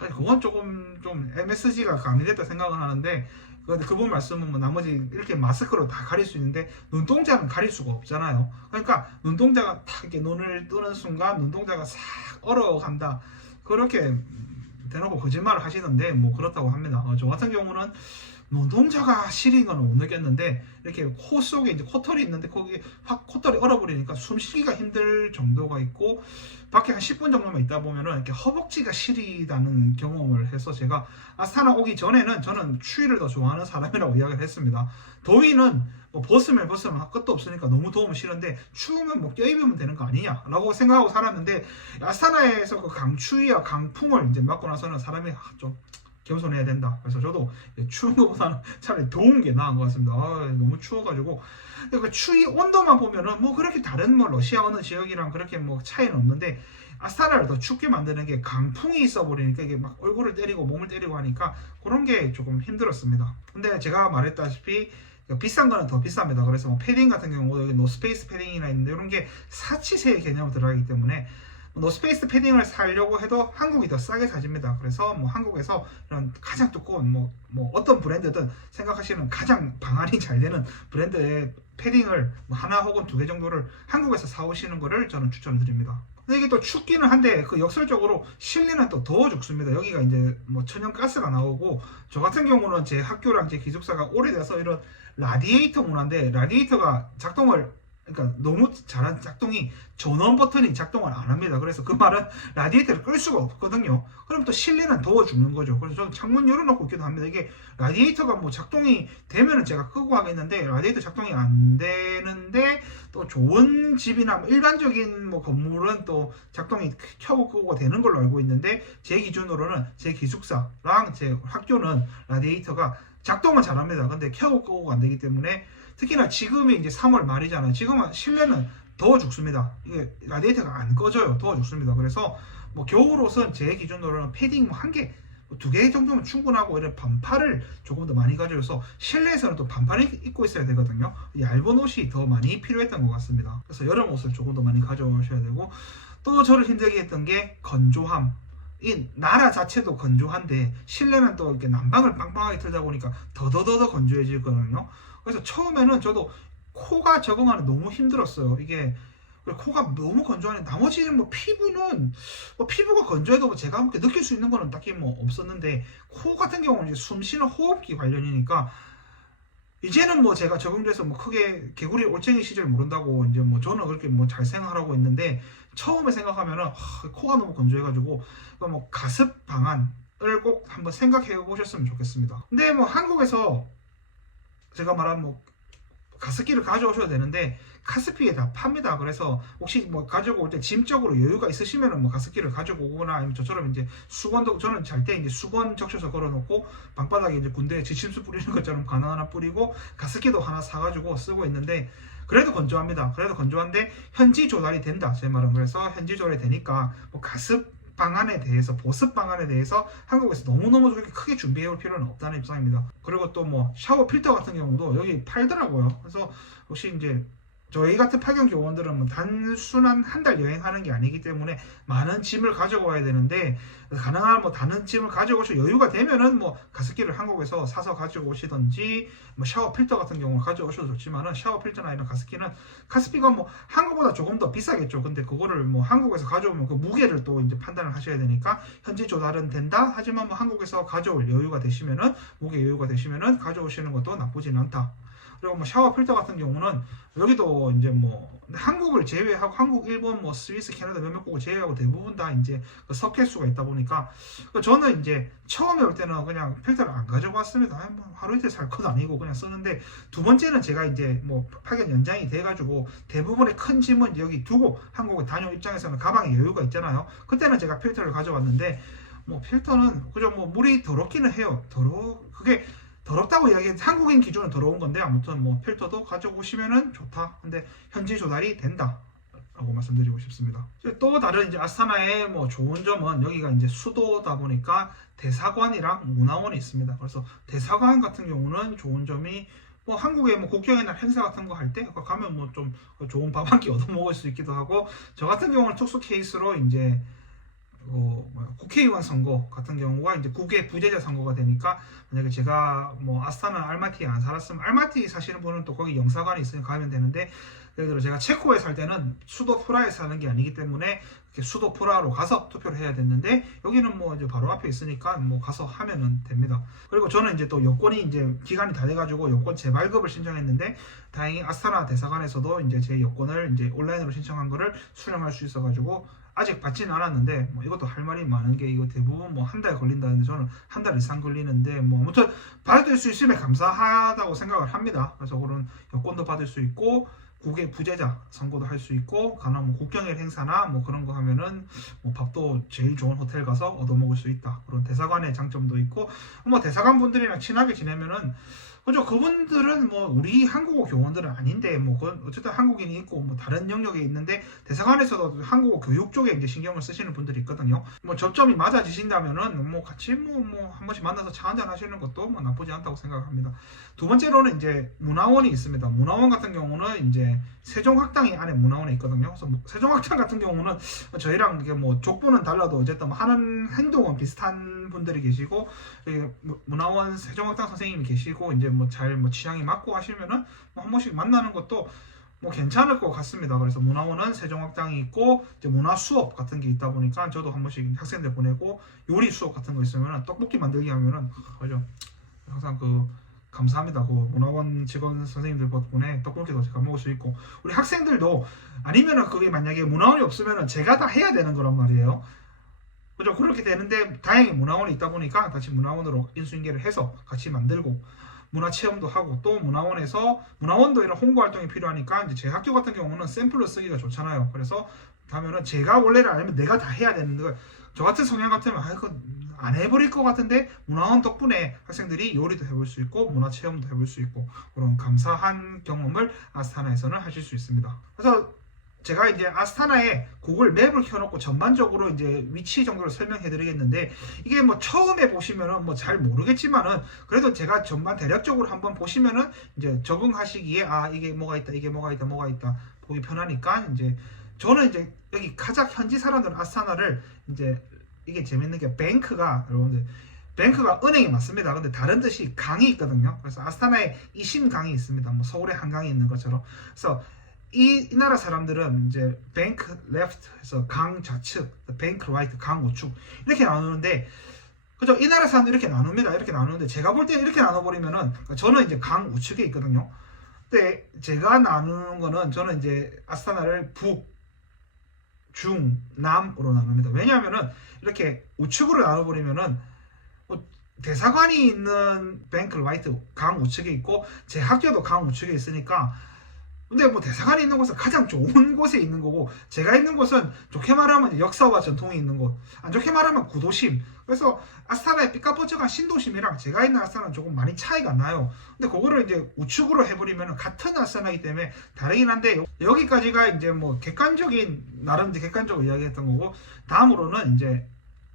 그건 조금 좀 MSG가 가미됐다 생각은 하는데 근데 그분 말씀은 뭐 나머지 이렇게 마스크로 다 가릴 수 있는데 눈동자는 가릴 수가 없잖아요. 그러니까 눈동자가 탁 이렇게 눈을 뜨는 순간 눈동자가 싹 얼어간다. 그렇게 대놓고 거짓말을 하시는데 뭐 그렇다고 합니다. 저 같은 경우는 눈동자가 시린 건 못 느꼈는데 이렇게 코 속에 이제 코털이 있는데 거기 확 코털이 얼어버리니까 숨쉬기가 힘들 정도가 있고 밖에 한 10분 정도만 있다 보면은 이렇게 허벅지가 시리다는 경험을 해서 제가 아스타나 오기 전에는 저는 추위를 더 좋아하는 사람이라고 이야기를 했습니다. 더위는 뭐 벗으면 끝도 없으니까 너무 더우면 싫은데 추우면 뭐 껴입으면 되는 거 아니냐라고 생각하고 살았는데 아스타나에서 그 강추위와 강풍을 이제 맞고 나서는 사람이 좀 겸손해야 된다. 그래서 저도 추운 것보다는 차라리 더운 게 나은 것 같습니다. 너무 추워가지고 그 추위 온도만 보면은 뭐 그렇게 다른 뭐 러시아 어느 지역이랑 그렇게 뭐 차이는 없는데 아스타나를 더 춥게 만드는 게 강풍이 있어 버리니까 이게 막 얼굴을 때리고 몸을 때리고 하니까 그런 게 조금 힘들었습니다. 근데 제가 말했다시피 비싼 거는 더 비쌉니다. 그래서 뭐 패딩 같은 경우도 여기 노스페이스 패딩이나 있는데 이런 게 사치세의 개념으로 들어가기 때문에 노스페이스 패딩을 사려고 해도 한국이 더 싸게 사집니다. 그래서 뭐 한국에서 이런 가장 두꺼운 뭐 어떤 브랜드든 생각하시는 가장 방안이 잘 되는 브랜드의 패딩을 뭐 하나 혹은 2개 정도를 한국에서 사오시는 거를 저는 추천드립니다. 근데 이게 또 춥기는 한데 그 역설적으로 실내는 또 더 죽습니다. 여기가 이제 뭐 천연가스가 나오고 저 같은 경우는 제 학교랑 제 기숙사가 오래돼서 이런 라디에이터 문화인데 라디에이터가 작동을 그러니까 너무 잘한 작동이 전원 버튼이 작동을 안 합니다. 그래서 그 말은 라디에이터를 끌 수가 없거든요. 그럼 또 실내는 더워 죽는 거죠. 그래서 저는 창문 열어놓고 있기도 합니다. 이게 라디에이터가 뭐 작동이 되면은 제가 끄고 하겠는데 라디에이터 작동이 안 되는데 또 좋은 집이나 뭐 일반적인 뭐 건물은 또 작동이 켜고 끄고 되는 걸로 알고 있는데 제 기준으로는 제 기숙사랑 제 학교는 라디에이터가 작동은 잘합니다. 근데 켜고 끄고가 안 되기 때문에 특히나 지금이 이제 3월 말이잖아요. 지금은 실내는 더워 죽습니다. 이게 라디에이터가 안 꺼져요. 더워 죽습니다. 그래서 뭐 겨울 옷은 제 기준으로는 패딩 뭐 1개, 2개 정도면 충분하고 이런 반팔을 조금 더 많이 가져서 실내에서는 또 반팔을 입고 있어야 되거든요. 얇은 옷이 더 많이 필요했던 것 같습니다. 그래서 여름 옷을 조금 더 많이 가져오셔야 되고 또 저를 힘들게 했던 게 건조함. 이 나라 자체도 건조한데 실내는 또 이렇게 난방을 빵빵하게 틀다 보니까 더더더 건조해지거든요. 그래서 처음에는 저도 코가 적응하는 너무 힘들었어요. 이게 코가 너무 건조하니 나머지는 뭐 피부는 뭐 피부가 건조해도 제가 함께 느낄 수 있는 거는 딱히 뭐 없었는데 코 같은 경우는 이제 숨 쉬는 호흡기 관련이니까 이제는 뭐 제가 적응돼서 뭐 크게 개구리 올챙이 시절 모른다고 이제 뭐 저는 그렇게 뭐 잘 생활하고 있는데 처음에 생각하면은 코가 너무 건조해가지고 뭐 가습 방안 꼭 한번 생각해 보셨으면 좋겠습니다. 근데 뭐 한국에서 제가 말한 뭐 가습기를 가져오셔도 되는데 카스피에 다 팝니다. 그래서 혹시 뭐 가지고 올 때 짐적으로 여유가 있으시면은 뭐 가습기를 가지고 오거나 아니면 저처럼 이제 수건도 저는 잘 때 이제 수건 적셔서 걸어놓고 방바닥에 이제 군대에 지침수 뿌리는 것처럼 가나 하나 뿌리고 가습기도 하나 사가지고 쓰고 있는데 그래도 건조합니다. 그래도 건조한데 현지 조달이 된다. 제 말은 그래서 현지 조달이 되니까 뭐 가습 방안에 대해서 보습 방안에 대해서 한국에서 너무너무 그렇게 크게 준비해 올 필요는 없다는 입장입니다. 그리고 또 뭐 샤워 필터 같은 경우도 여기 팔더라고요. 그래서 혹시 이제 저희 같은 파견 교원들은 뭐 단순한 한 달 여행하는 게 아니기 때문에 많은 짐을 가지고 와야 되는데 가능한 뭐 다른 짐을 가지고 오실 여유가 되면은 뭐 가습기를 한국에서 사서 가지고 오시든지 뭐 샤워 필터 같은 경우 가지고 오셔도 좋지만은 샤워 필터나 이런 가습기는 가습기가 뭐 한국보다 조금 더 비싸겠죠. 근데 그거를 뭐 한국에서 가져오면 그 무게를 또 이제 판단을 하셔야 되니까 현지 조달은 된다. 하지만 뭐 한국에서 가져올 여유가 되시면은 무게 여유가 되시면은 가져오시는 것도 나쁘지는 않다. 그리고 뭐 샤워 필터 같은 경우는 여기도 이제 뭐 한국을 제외하고 한국, 일본, 뭐 스위스, 캐나다 몇몇 국을 제외하고 대부분 다 이제 그 석회수가 있다 보니까 저는 이제 처음에 올 때는 그냥 필터를 안 가지고 왔습니다. 뭐 하루 이틀 살 것도 아니고 그냥 쓰는데 두 번째는 제가 이제 뭐 파견 연장이 돼가지고 대부분의 큰 짐은 여기 두고 한국에 다녀온 입장에서는 가방에 여유가 있잖아요. 그때는 제가 필터를 가져왔는데 뭐 필터는 그저 뭐 물이 더럽기는 해요. 그게 더럽다고 이야기해 한국인 기준은 더러운 건데 아무튼 뭐 필터도 가져오시면은 좋다. 근데 현지 조달이 된다. 라고 말씀드리고 싶습니다. 또 다른 이제 아스타나의 뭐 좋은 점은 여기가 이제 수도다 보니까 대사관이랑 문화원이 있습니다. 그래서 대사관 같은 경우는 좋은 점이 뭐 한국에 뭐 국경의 날 행사 같은 거 할 때 가면 뭐 좀 좋은 밥 한 끼 얻어 먹을 수 있기도 하고 저 같은 경우는 특수 케이스로 이제 국회의원 선거 같은 경우가 이제 국외 부재자 선거가 되니까 만약에 제가 뭐 아스타나 알마티에 안 살았으면 알마티 사시는 분은 또 거기 영사관이 있으니까 가면 되는데 예를 들어 제가 체코에 살 때는 수도 프라하에 사는 게 아니기 때문에 수도 프라하로 가서 투표를 해야 됐는데 여기는 뭐 이제 바로 앞에 있으니까 뭐 가서 하면은 됩니다. 그리고 저는 이제 또 여권이 이제 기간이 다 돼가지고 여권 재발급을 신청했는데 다행히 아스타나 대사관에서도 이제 제 여권을 이제 온라인으로 신청한 거를 수령할 수 있어가지고 아직 받지는 않았는데 뭐 이것도 할 말이 많은 게 이거 대부분 뭐 한 달 걸린다는데 저는 한 달 이상 걸리는데 뭐 아무튼 받을 수 있으면 감사하다고 생각을 합니다. 그래서 그런 여권도 받을 수 있고 국외 부재자 선거도 할 수 있고 가나 뭐 국경일 행사나 뭐 그런 거 하면은 뭐 밥도 제일 좋은 호텔 가서 얻어먹을 수 있다. 그런 대사관의 장점도 있고 뭐 대사관 분들이랑 친하게 지내면은 그죠. 그분들은 뭐 우리 한국어 교원들은 아닌데 뭐 그건 어쨌든 한국인이 있고 뭐 다른 영역에 있는데 대사관에서도 한국어 교육 쪽에 이제 신경을 쓰시는 분들이 있거든요. 뭐 접점이 맞아지신다면은 뭐 같이 뭐 한 번씩 만나서 차 한잔 하시는 것도 뭐 나쁘지 않다고 생각합니다. 두 번째로는 이제 문화원이 있습니다. 문화원 같은 경우는 이제 세종학당이 안에 문화원에 있거든요. 그래서 뭐 세종학당 같은 경우는 저희랑 이게 뭐 족보는 달라도 어쨌든 뭐 하는 행동은 비슷한 분들이 계시고 문화원 세종학당 선생님이 계시고 이제 뭐 잘 뭐 취향이 맞고 하시면은 뭐 한 번씩 만나는 것도 뭐 괜찮을 것 같습니다. 그래서 문화원은 세종학당이 있고 이제 문화 수업 같은 게 있다 보니까 저도 한 번씩 학생들 보내고 요리 수업 같은 거 있으면은 떡볶이 만들기 하면은 그죠. 항상 그 감사합니다. 그 문화원 직원 선생님들 덕분에 떡볶이도 제가 먹을 수 있고 우리 학생들도 아니면은 그게 만약에 문화원이 없으면은 제가 다 해야 되는 거란 말이에요. 그죠? 그렇게 되는데 다행히 문화원이 있다 보니까 같이 문화원으로 인수인계를 해서 같이 만들고 문화 체험도 하고 또 문화원도 이런 홍보 활동이 필요하니까 이제 제 학교 같은 경우는 샘플로 쓰기가 좋잖아요. 그래서 가면은 제가 원래를 알면 내가 다 해야 되는 거. 저 같은 성향 같으면 이거 안 해버릴 것 같은데 문화원 덕분에 학생들이 요리도 해볼 수 있고 문화 체험도 해볼 수 있고 그런 감사한 경험을 아스타나에서는 하실 수 있습니다. 그래서 제가 이제 아스타나에 구글 맵을 켜놓고 전반적으로 이제 위치 정도를 설명해 드리겠는데 이게 뭐 처음에 보시면은 뭐 잘 모르겠지만은 그래도 제가 전반 대략적으로 한번 보시면은 이제 적응하시기에 아 이게 뭐가 있다 이게 뭐가 있다 보기 편하니까 이제 저는 이제 여기 카자흐 현지 사람들은 아스타나를 이제 이게 재밌는 게 여러분들 뱅크가 은행이 맞습니다. 근데 다른 뜻이 강이 있거든요. 그래서 아스타나에 이심강이 있습니다. 뭐 서울에 한강이 있는 것처럼. 그래서 이 나라 사람들은 이제 뱅크 레프트에서 강 좌측, 뱅크 라이트 강 우측 이렇게 나누는데 그죠? 이 나라 사람들 이렇게 나눕니다. 이렇게 나누는데 제가 볼 때는 이렇게 나눠버리면은 저는 이제 강 우측에 있거든요. 근데 제가 나누는 거는 저는 이제 아스타나를 북, 중, 남으로 나눕니다. 왜냐하면은 이렇게 우측으로 나눠버리면은 대사관이 있는 뱅크 라이트 강 우측에 있고 제 학교도 강 우측에 있으니까, 근데 뭐 대사관이 있는 곳은 가장 좋은 곳에 있는 거고, 제가 있는 곳은 좋게 말하면 역사와 전통이 있는 곳, 안 좋게 말하면 구도심. 그래서 아스타나의 삐까뻔쩍한 신도심이랑 제가 있는 아스타나는 조금 많이 차이가 나요. 근데 그거를 이제 우측으로 해버리면 같은 아스타나이기 때문에 다르긴 한데, 여기까지가 이제 뭐 객관적인, 나름 객관적으로 이야기했던 거고, 다음으로는 이제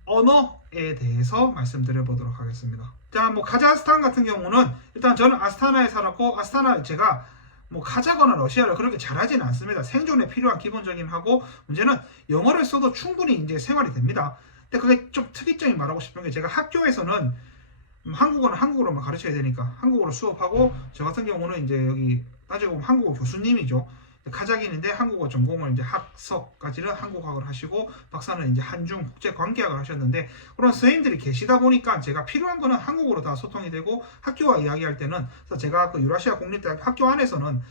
언어에 대해서 말씀드려보도록 하겠습니다. 자, 뭐 카자흐스탄 같은 경우는, 일단 저는 아스타나에 살았고, 아스타나 제가 뭐 카자흐나 러시아를 그렇게 잘하지는 않습니다. 생존에 필요한 기본적인 하고, 문제는 영어를 써도 충분히 이제 생활이 됩니다. 근데 그게 좀 특이점이 말하고 싶은 게, 제가 학교에서는 한국어는 한국어로만 가르쳐야 되니까 한국어로 수업하고, 저 같은 경우는 이제 여기 따지고 보면 한국어 교수님이죠. 카자흐인인데 한국어 전공을 이제 학석까지는 한국학을 하시고, 박사는 이제 한중 국제관계학을 하셨는데, 그런 선생님들이 계시다 보니까 제가 필요한 거는 한국어로 다 소통이 되고, 학교와 이야기할 때는, 그래서 제가 그 유라시아 공립대학 학교 안에서는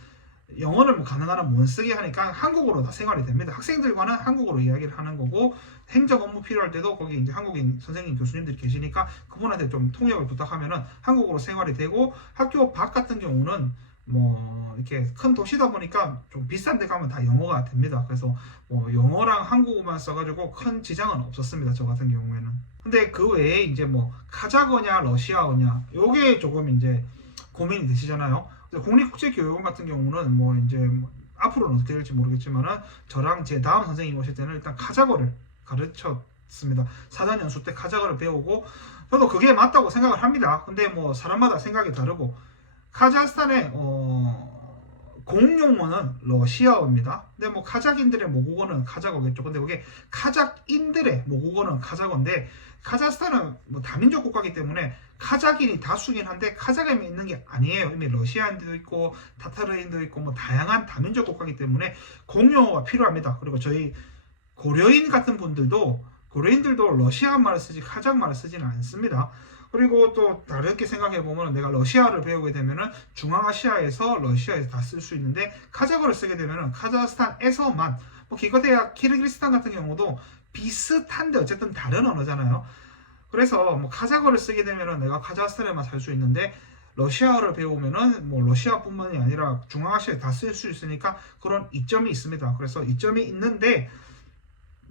영어를 뭐 가능한 한 못 쓰게 하니까 한국어로 다 생활이 됩니다. 학생들과는 한국어로 이야기를 하는 거고, 행정 업무 필요할 때도 거기 이제 한국인 선생님 교수님들이 계시니까 그분한테 좀 통역을 부탁하면은 한국어로 생활이 되고, 학교 밖 같은 경우는 뭐 이렇게 큰 도시다 보니까 좀 비싼 데 가면 다 영어가 됩니다. 그래서 뭐 영어랑 한국어만 써가지고 큰 지장은 없었습니다, 저 같은 경우에는. 근데 그 외에 이제 뭐 카자흐냐 러시아어냐, 요게 조금 이제 고민이 되시잖아요. 국립국제교육원 같은 경우는 뭐 이제 뭐 앞으로는 어떻게 될지 모르겠지만은, 저랑 제 다음 선생님 오실 때는 일단 카자흐를 가르쳤습니다. 4년 연수 때 카자흐를 배우고, 저도 그게 맞다고 생각을 합니다. 근데 뭐 사람마다 생각이 다르고, 카자흐스탄의 공용어는 러시아어입니다. 근데 뭐 카자흐인들의 모국어는 카자흐어겠죠. 근데 그게 카자흐인들의 모국어는 카자흐어인데, 카자흐스탄은 뭐 다민족 국가이기 때문에 카자흐인이 다수긴 한데 카자흐인이 있는 게 아니에요. 이미 러시아인도 있고 타타르인도 있고 뭐 다양한 다민족 국가이기 때문에 공용어가 필요합니다. 그리고 저희 고려인 같은 분들도, 고려인들도 러시아 말을 쓰지 카자흐 말을 쓰지는 않습니다. 그리고 또 다르게 생각해 보면, 내가 러시아를 배우게 되면은 중앙아시아에서 러시아에서 다 쓸 수 있는데, 카자흐를 쓰게 되면은 카자흐스탄에서만, 뭐 기껏해야 키르기스탄 같은 경우도 비슷한데 어쨌든 다른 언어잖아요. 그래서 뭐 카자흐를 쓰게 되면은 내가 카자흐스탄에만 살 수 있는데, 러시아어를 배우면은 뭐 러시아뿐만이 아니라 중앙아시아에 다 쓸 수 있으니까 그런 이점이 있습니다. 그래서 이점이 있는데,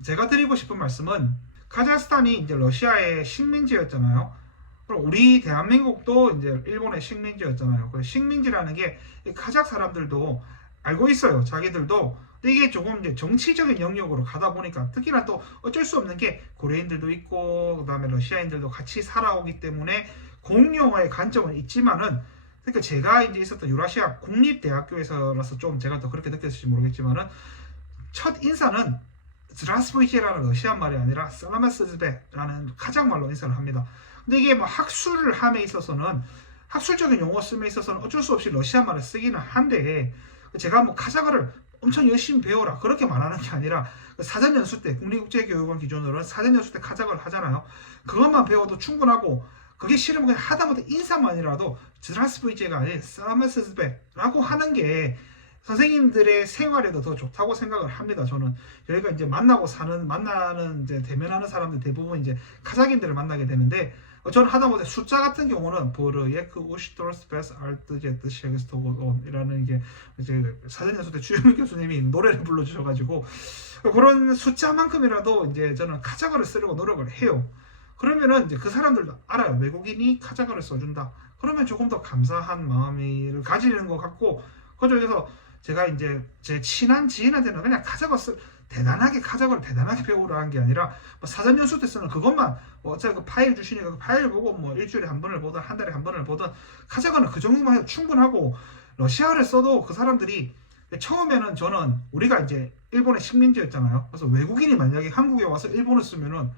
제가 드리고 싶은 말씀은, 카자흐스탄이 이제 러시아의 식민지였잖아요. 그럼 우리 대한민국도 이제 일본의 식민지였잖아요. 그 식민지라는 게 카자흐 사람들도 알고 있어요. 자기들도. 근데 이게 조금 이제 정치적인 영역으로 가다 보니까, 특히나 또 어쩔 수 없는 게 고려인들도 있고 그다음에 러시아인들도 같이 살아오기 때문에 공용어의 관점은 있지만은, 그러니까 제가 이제 있었던 유라시아 국립대학교에서라서 좀 제가 더 그렇게 느꼈을지 모르겠지만은, 첫 인사는 드라스부이제라는 러시아 말이 아니라 살라마스즈베라는 카자흐 말로 인사를 합니다. 근데 이게 뭐 학술을 함에 있어서는, 학술적인 용어 쓰임에 있어서는 어쩔 수 없이 러시아 말을 쓰기는 한데, 제가 뭐 카자흐를 엄청 열심히 배워라 그렇게 말하는 게 아니라, 사전 연수 때 국립국제교육원 기준으로는 사전 연수 때 카자흐를 하잖아요. 그것만 배워도 충분하고, 그게 싫으면 그냥 하다못해 인사만이라도 드라스부이제가 아닌 살라마스즈베라고 하는 게 선생님들의 생활에도 더 좋다고 생각을 합니다. 저는 저희가 이제 만나는 이제 대면하는 사람들 대부분 이제 카자흐인들을 만나게 되는데, 저는 하다못해 숫자 같은 경우는 보르예크 우시토르스페스 알트제트 시에스토곤이라는 이게 이제 사전 연수 때 주영민 교수님이 노래를 불러주셔가지고, 그런 숫자만큼이라도 이제 저는 카자흐를 쓰려고 노력을 해요. 그러면은 이제 그 사람들도 알아요. 외국인이 카자흐를 써준다. 그러면 조금 더 감사한 마음을 가지는 것 같고, 그래서 제가 이제 제 친한 지인한테는 그냥 대단하게 카자흐를 대단하게 배우라 한 게 아니라, 뭐 사전 연수 때 쓰는 그것만, 뭐 어차피 그 파일 주시니까 그 파일 보고 뭐 일주일에 한 번을 보든 한 달에 한 번을 보든 카자흐는 그 정도만 해도 충분하고, 러시아를 써도 그 사람들이, 처음에는 저는 우리가 이제 일본의 식민지였잖아요. 그래서 외국인이 만약에 한국에 와서 일본을 쓰면은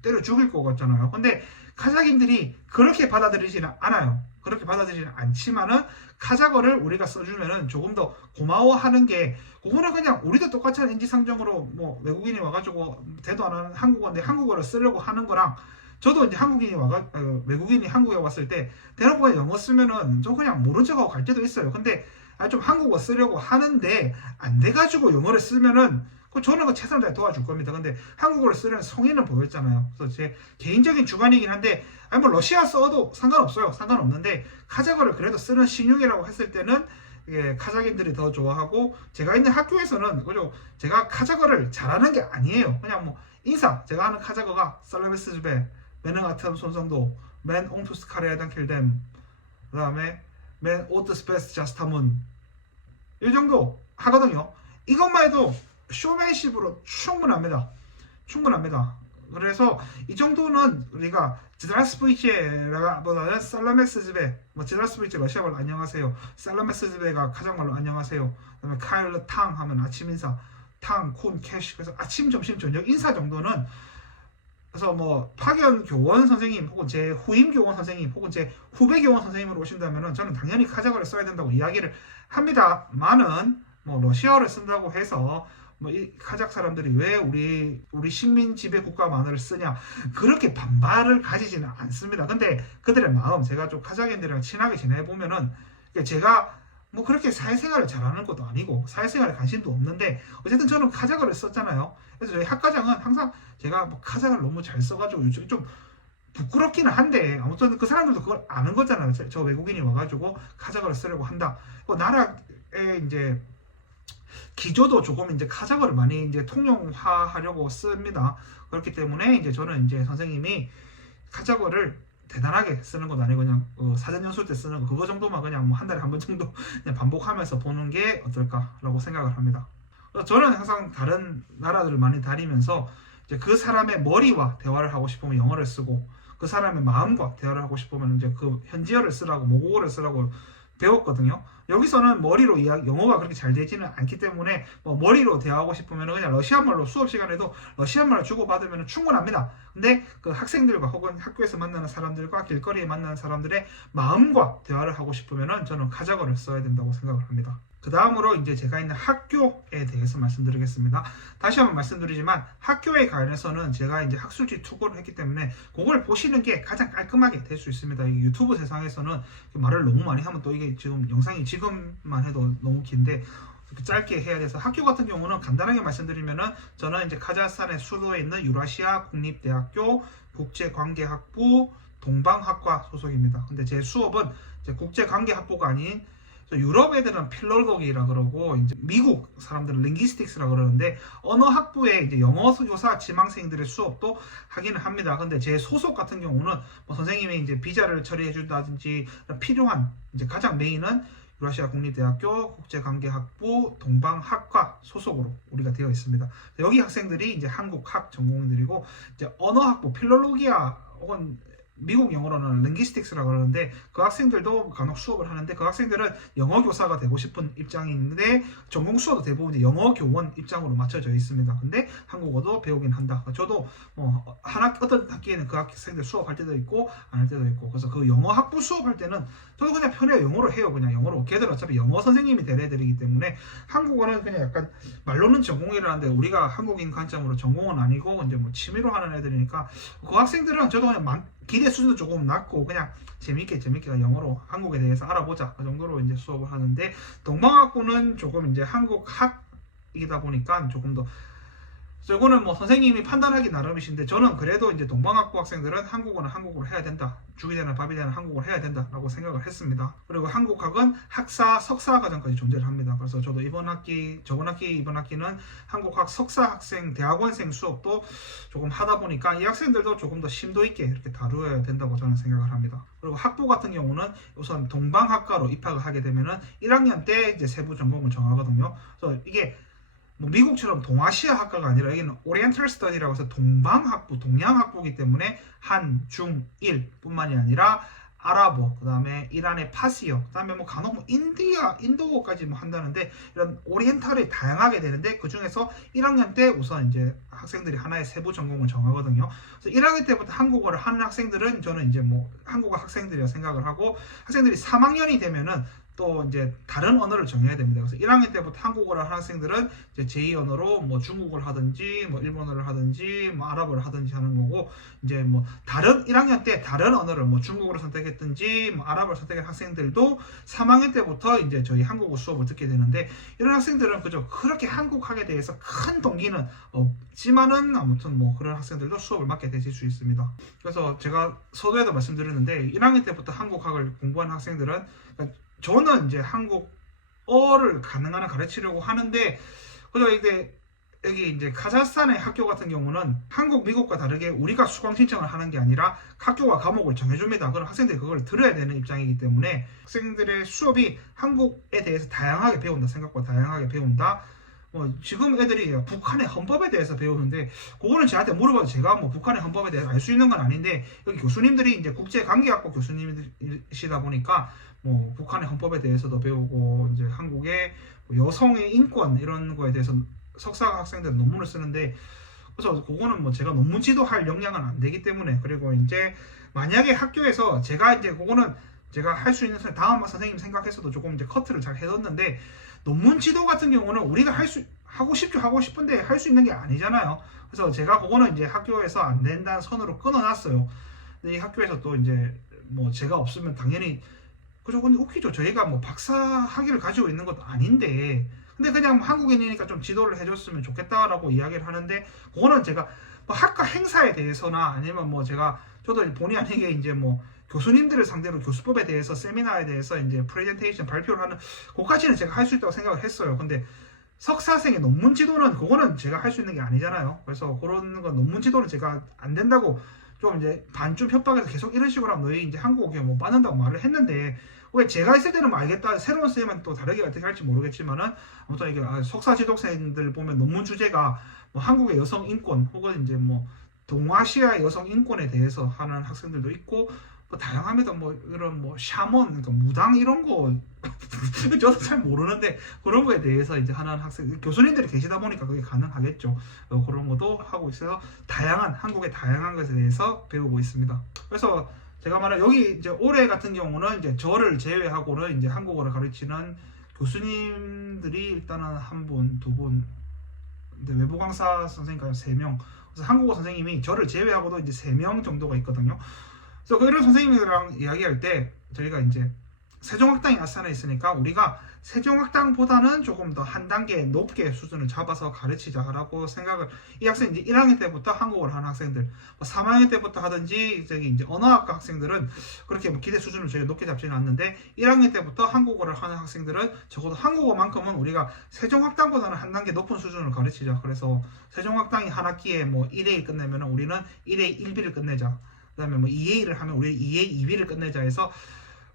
때려 죽일 것 같잖아요. 근데 카자흐인들이 그렇게 받아들이지는 않아요. 그렇게 받아들이지는 않지만은, 카자흐를 우리가 써주면은 조금 더 고마워하는 게, 그거는 그냥 우리도 똑같이 인지상정으로 뭐 외국인이 와가지고 대도 안 하는 한국어인데 한국어를 쓰려고 하는 거랑, 저도 이제 외국인이 한국에 왔을 때 대놓고 그냥 영어 쓰면은 저 그냥 모른 척하고 갈 때도 있어요. 근데 좀 한국어 쓰려고 하는데 안 돼가지고 영어를 쓰면은 저는 최선을 다해 도와줄 겁니다. 근데 한국어를 쓰려는 성의는 보였잖아요. 그래서 제 개인적인 주관이긴 한데 아니 뭐 러시아 써도 상관없어요. 상관없는데 카자흐를 그래도 쓰는 신용이라고 했을 때는 이게 카자흐인들이 더 좋아하고 제가 있는 학교에서는 그죠 제가 카자흐를 잘하는 게 아니에요. 그냥 뭐 인사 제가 하는 카자흐가 살라베스즈베 메는 아텀 손성도 맨 옹투스 카레에단 킬뎀 그 다음에 맨 오트스 베스트 자스타문 이 정도 하거든요. 이것만 해도 쇼맨십으로 충분합니다. 그래서 이 정도는 우리가 지드라스부이체보다는 살라메스즈베 지드라스부이체 러시아말로 안녕하세요. 살라메스즈베가 카자흐말로 안녕하세요. 그다음에 카일르 탕 하면 아침 인사 탕, 콘, 캐시 그래서 아침, 점심, 저녁 인사 정도는 그래서 뭐 파견 교원 선생님 혹은 제 후임 교원 선생님 혹은 제 후배 교원 선생님으로 오신다면은 저는 당연히 카자흐를 써야 된다고 이야기를 합니다만은 뭐 러시아어를 쓴다고 해서 뭐 이 카자흐 사람들이 왜 우리 식민 지배 국가만을 쓰냐 그렇게 반발을 가지지는 않습니다. 근데 그들의 마음 제가 좀 카자흐인들이랑 친하게 지내보면은 제가 뭐 그렇게 사회생활을 잘하는 것도 아니고 사회생활에 관심도 없는데 어쨌든 저는 카자흐를 썼잖아요. 그래서 저희 학과장은 항상 제가 뭐 카자흐를 너무 잘 써가지고 요즘 좀 부끄럽기는 한데 아무튼 그 사람들도 그걸 아는 거잖아요. 저 외국인이 와가지고 카자흐를 쓰려고 한다. 나라의 이제 기조도 조금 이제 카자흐를 많이 이제 통용화하려고 씁니다. 그렇기 때문에 이제 저는 이제 선생님이 카자흐를 대단하게 쓰는 것도 아니고 그냥 사전 연수 때 쓰는 거 그거 정도만 그냥 뭐 한 달에 한 번 정도 그냥 반복하면서 보는 게 어떨까라고 생각을 합니다. 저는 항상 다른 나라들을 많이 다니면서 이제 그 사람의 머리와 대화를 하고 싶으면 영어를 쓰고 그 사람의 마음과 대화를 하고 싶으면 이제 그 현지어를 쓰라고 모국어를 쓰라고 배웠거든요. 여기서는 머리로 영어가 그렇게 잘 되지는 않기 때문에 뭐 머리로 대화하고 싶으면 그냥 러시아말로 수업 시간에도 러시아말로 주고받으면 충분합니다. 근데 그 학생들과 혹은 학교에서 만나는 사람들과 길거리에 만나는 사람들의 마음과 대화를 하고 싶으면 저는 카자흐를 써야 된다고 생각을 합니다. 그 다음으로 이제 제가 있는 학교에 대해서 말씀드리겠습니다. 다시 한번 말씀드리지만 학교에 관해서는 제가 이제 학술지 투고를 했기 때문에 그걸 보시는 게 가장 깔끔하게 될 수 있습니다. 이 유튜브 세상에서는 말을 너무 많이 하면 또 이게 지금 영상이 지금만 해도 너무 긴데 짧게 해야 돼서 학교 같은 경우는 간단하게 말씀드리면은 저는 이제 카자흐스탄의 수도에 있는 유라시아 국립대학교 국제관계학부 동방학과 소속입니다. 근데 제 수업은 이제 국제관계학부가 아닌 유럽 애들은 필롤로기라 그러고 이제 미국 사람들은 링기스틱스라 그러는데 언어 학부에 이제 영어 교사 지망생들의 수업도 하기는 합니다. 근데 제 소속 같은 경우는 뭐 선생님이 이제 비자를 처리해 준다든지 필요한 이제 가장 메인은 유라시아 국립대학교 국제관계학부 동방학과 소속으로 우리가 되어 있습니다. 여기 학생들이 이제 한국학 전공들이고 이제 언어학부 필롤로기아 혹은 미국 영어로는 링기스틱스라고 그러는데 그 학생들도 간혹 수업을 하는데 그 학생들은 영어 교사가 되고 싶은 입장인데 전공 수업도 대부분 이제 영어 교원 입장으로 맞춰져 있습니다. 근데 한국어도 배우긴 한다. 저도 뭐 어떤 학기에는 그 학생들 수업할 때도 있고 안 할 때도 있고 그래서 그 영어 학부 수업할 때는 저도 그냥 편해요. 영어로 해요. 그냥 영어로. 걔들 어차피 영어 선생님이 되는 애들이기 때문에 한국어는 그냥 약간 말로는 전공이라는데 우리가 한국인 관점으로 전공은 아니고 이제 뭐 취미로 하는 애들이니까 그 학생들은 저도 그냥 기대 수준도 조금 낮고 그냥 재밌게 영어로 한국에 대해서 알아보자 그 정도로 이제 수업을 하는데 동방학부는 조금 이제 한국학이다 보니까 조금 더 이거는 뭐 선생님이 판단하기 나름이신데 저는 그래도 이제 동방학부 학생들은 한국어는 한국어로 해야 된다. 죽이 되나 밥이 되나 한국어를 해야 된다라고 생각을 했습니다. 그리고 한국학은 학사, 석사 과정까지 존재를 합니다. 그래서 저도 이번 학기는 한국학 석사 학생, 대학원생 수업도 조금 하다 보니까 이 학생들도 조금 더 심도 있게 이렇게 다루어야 된다고 저는 생각을 합니다. 그리고 학부 같은 경우는 우선 동방학과로 입학을 하게 되면은 1학년 때 이제 세부 전공을 정하거든요. 그래서 이게 뭐 미국처럼 동아시아 학과가 아니라 여기는 오리엔탈 스터디라고 해서 동방학부, 동양학부이기 때문에 한, 중, 일 뿐만이 아니라 아랍어, 그 다음에 이란의 파시어, 그 다음에 뭐 간혹 뭐 인도어까지 뭐 한다는데 이런 오리엔탈이 다양하게 되는데 그 중에서 1학년 때 우선 이제 학생들이 하나의 세부 전공을 정하거든요. 그래서 1학년 때부터 한국어를 하는 학생들은 저는 이제 뭐 한국어 학생들이라 생각을 하고 학생들이 3학년이 되면은 또 이제 다른 언어를 정해야 됩니다. 그래서 1학년 때부터 한국어를 하는 학생들은 이제 제2언어로 뭐 중국어를 하든지 뭐 일본어를 하든지 뭐 아랍어를 하든지 하는 거고, 이제 뭐 다른 1학년 때 다른 언어를 뭐 중국어를 선택했든지 뭐 아랍어를 선택한 학생들도 3학년 때부터 이제 저희 한국어 수업을 듣게 되는데, 이런 학생들은 그저 그렇게 한국학에 대해서 큰 동기는 없지만은 아무튼 뭐 그런 학생들도 수업을 맡게 되실 수 있습니다. 그래서 제가 서두에도 말씀드렸는데 1학년 때부터 한국학을 공부하는 학생들은, 그러니까 저는 이제 한국어를 가능한 한 가르치려고 하는데, 그죠, 이게 여기 이제 카자흐스탄의 학교 같은 경우는 한국, 미국과 다르게 우리가 수강 신청을 하는 게 아니라 학교가 과목을 정해줍니다. 그럼 학생들이 그걸 들어야 되는 입장이기 때문에 학생들의 수업이 한국에 대해서 다양하게 배운다, 생각보다 다양하게 배운다. 지금 애들이 북한의 헌법에 대해서 배우는데, 그거는 저한테 물어봐도 제가 뭐 북한의 헌법에 대해서 알 수 있는 건 아닌데, 여기 교수님들이 이제 국제관계학부 교수님이시다 보니까 뭐 북한의 헌법에 대해서도 배우고, 이제 한국의 여성의 인권 이런 거에 대해서 석사 학생들은 논문을 쓰는데, 그래서 그거는 뭐 제가 논문 지도할 역량은 안 되기 때문에, 그리고 이제 만약에 학교에서 제가 이제 그거는 제가 할 수 있는 다음 선생님 생각해서도 조금 이제 커트를 잘 해뒀는데, 논문 지도 같은 경우는 우리가 하고 싶은데 할 수 있는 게 아니잖아요. 그래서 제가 그거는 이제 학교에서 안 된다는 선으로 끊어놨어요. 근데 이 학교에서 또 이제 뭐 제가 없으면 당연히, 그죠, 근데 웃기죠. 저희가 뭐 박사 학위를 가지고 있는 것도 아닌데, 근데 그냥 한국인이니까 좀 지도를 해줬으면 좋겠다라고 이야기를 하는데, 그거는 제가 뭐 학과 행사에 대해서나 아니면 뭐 저도 본의 아니게 이제 뭐 교수님들을 상대로 교수법에 대해서, 세미나에 대해서 이제 프레젠테이션 발표를 하는, 그것까지는 제가 할 수 있다고 생각을 했어요. 근데 석사생의 논문 지도는 그거는 제가 할 수 있는 게 아니잖아요. 그래서 그런 건 논문 지도는 제가 안 된다고 좀 이제 반쯤 협박해서 계속 이런 식으로 하면 너희 이제 한국어 뭐 빠는다고 말을 했는데, 왜 제가 있을 때는 뭐 알겠다, 새로운 쌤은 또 다르게 어떻게 할지 모르겠지만은, 아무튼 이게 석사 지도생들 보면 논문 주제가 뭐 한국의 여성 인권 혹은 이제 뭐 동아시아 여성 인권에 대해서 하는 학생들도 있고, 뭐 다양합니다. 뭐 이런 뭐 샤먼, 그러니까 무당 이런 거 저도 잘 모르는데, 그런 거에 대해서 이제 하는 학생 교수님들이 계시다 보니까 그게 가능하겠죠. 그런 것도 하고 있어서 한국의 다양한 것에 대해서 배우고 있습니다. 그래서 제가 말한 여기 이제 올해 같은 경우는 이제 저를 제외하고는 이제 한국어를 가르치는 교수님들이 일단은 한 분, 두 분, 외부 강사 선생님까지 3명. 그래서 한국어 선생님이 저를 제외하고도 이제 3명 정도가 있거든요. 그래서 이런 선생님이랑 이야기할 때 저희가 이제 세종학당이 아스타나에 있으니까 우리가 세종학당보다는 조금 더 한 단계 높게 수준을 잡아서 가르치자라고 생각을, 이 학생 이제 1학년 때부터 한국어를 하는 학생들, 뭐 3학년 때부터 하든지 저기 이제 언어학과 학생들은 그렇게 뭐 기대 수준을 저희가 높게 잡지는 않는데, 1학년 때부터 한국어를 하는 학생들은 적어도 한국어만큼은 우리가 세종학당보다는 한 단계 높은 수준을 가르치자. 그래서 세종학당이 한 학기에 뭐 1A 끝내면 우리는 1A 1B를 끝내자. 그다음에 뭐 2A를 하면 우리 2A 2B를 끝내자 해서,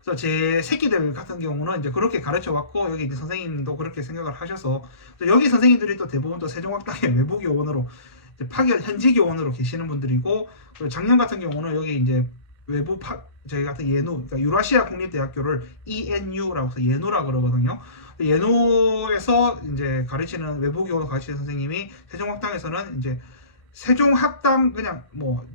그래서 제 새끼들 같은 경우는 이제 그렇게 가르쳐 왔고, 여기 이제 선생님도 그렇게 생각을 하셔서, 여기 선생님들이 또 대부분 또 세종학당의 외부 교원으로 이제 파견 현지 교원으로 계시는 분들이고, 그리고 작년 같은 경우는 여기 이제 저희 같은 예누, 그러니까 유라시아 국립대학교를 ENU라고 해서 예누라 그러거든요. 예누에서 이제 가르치는 외부 교원 가르치는 선생님이 세종학당에서는 이제 세종학당 그냥 뭐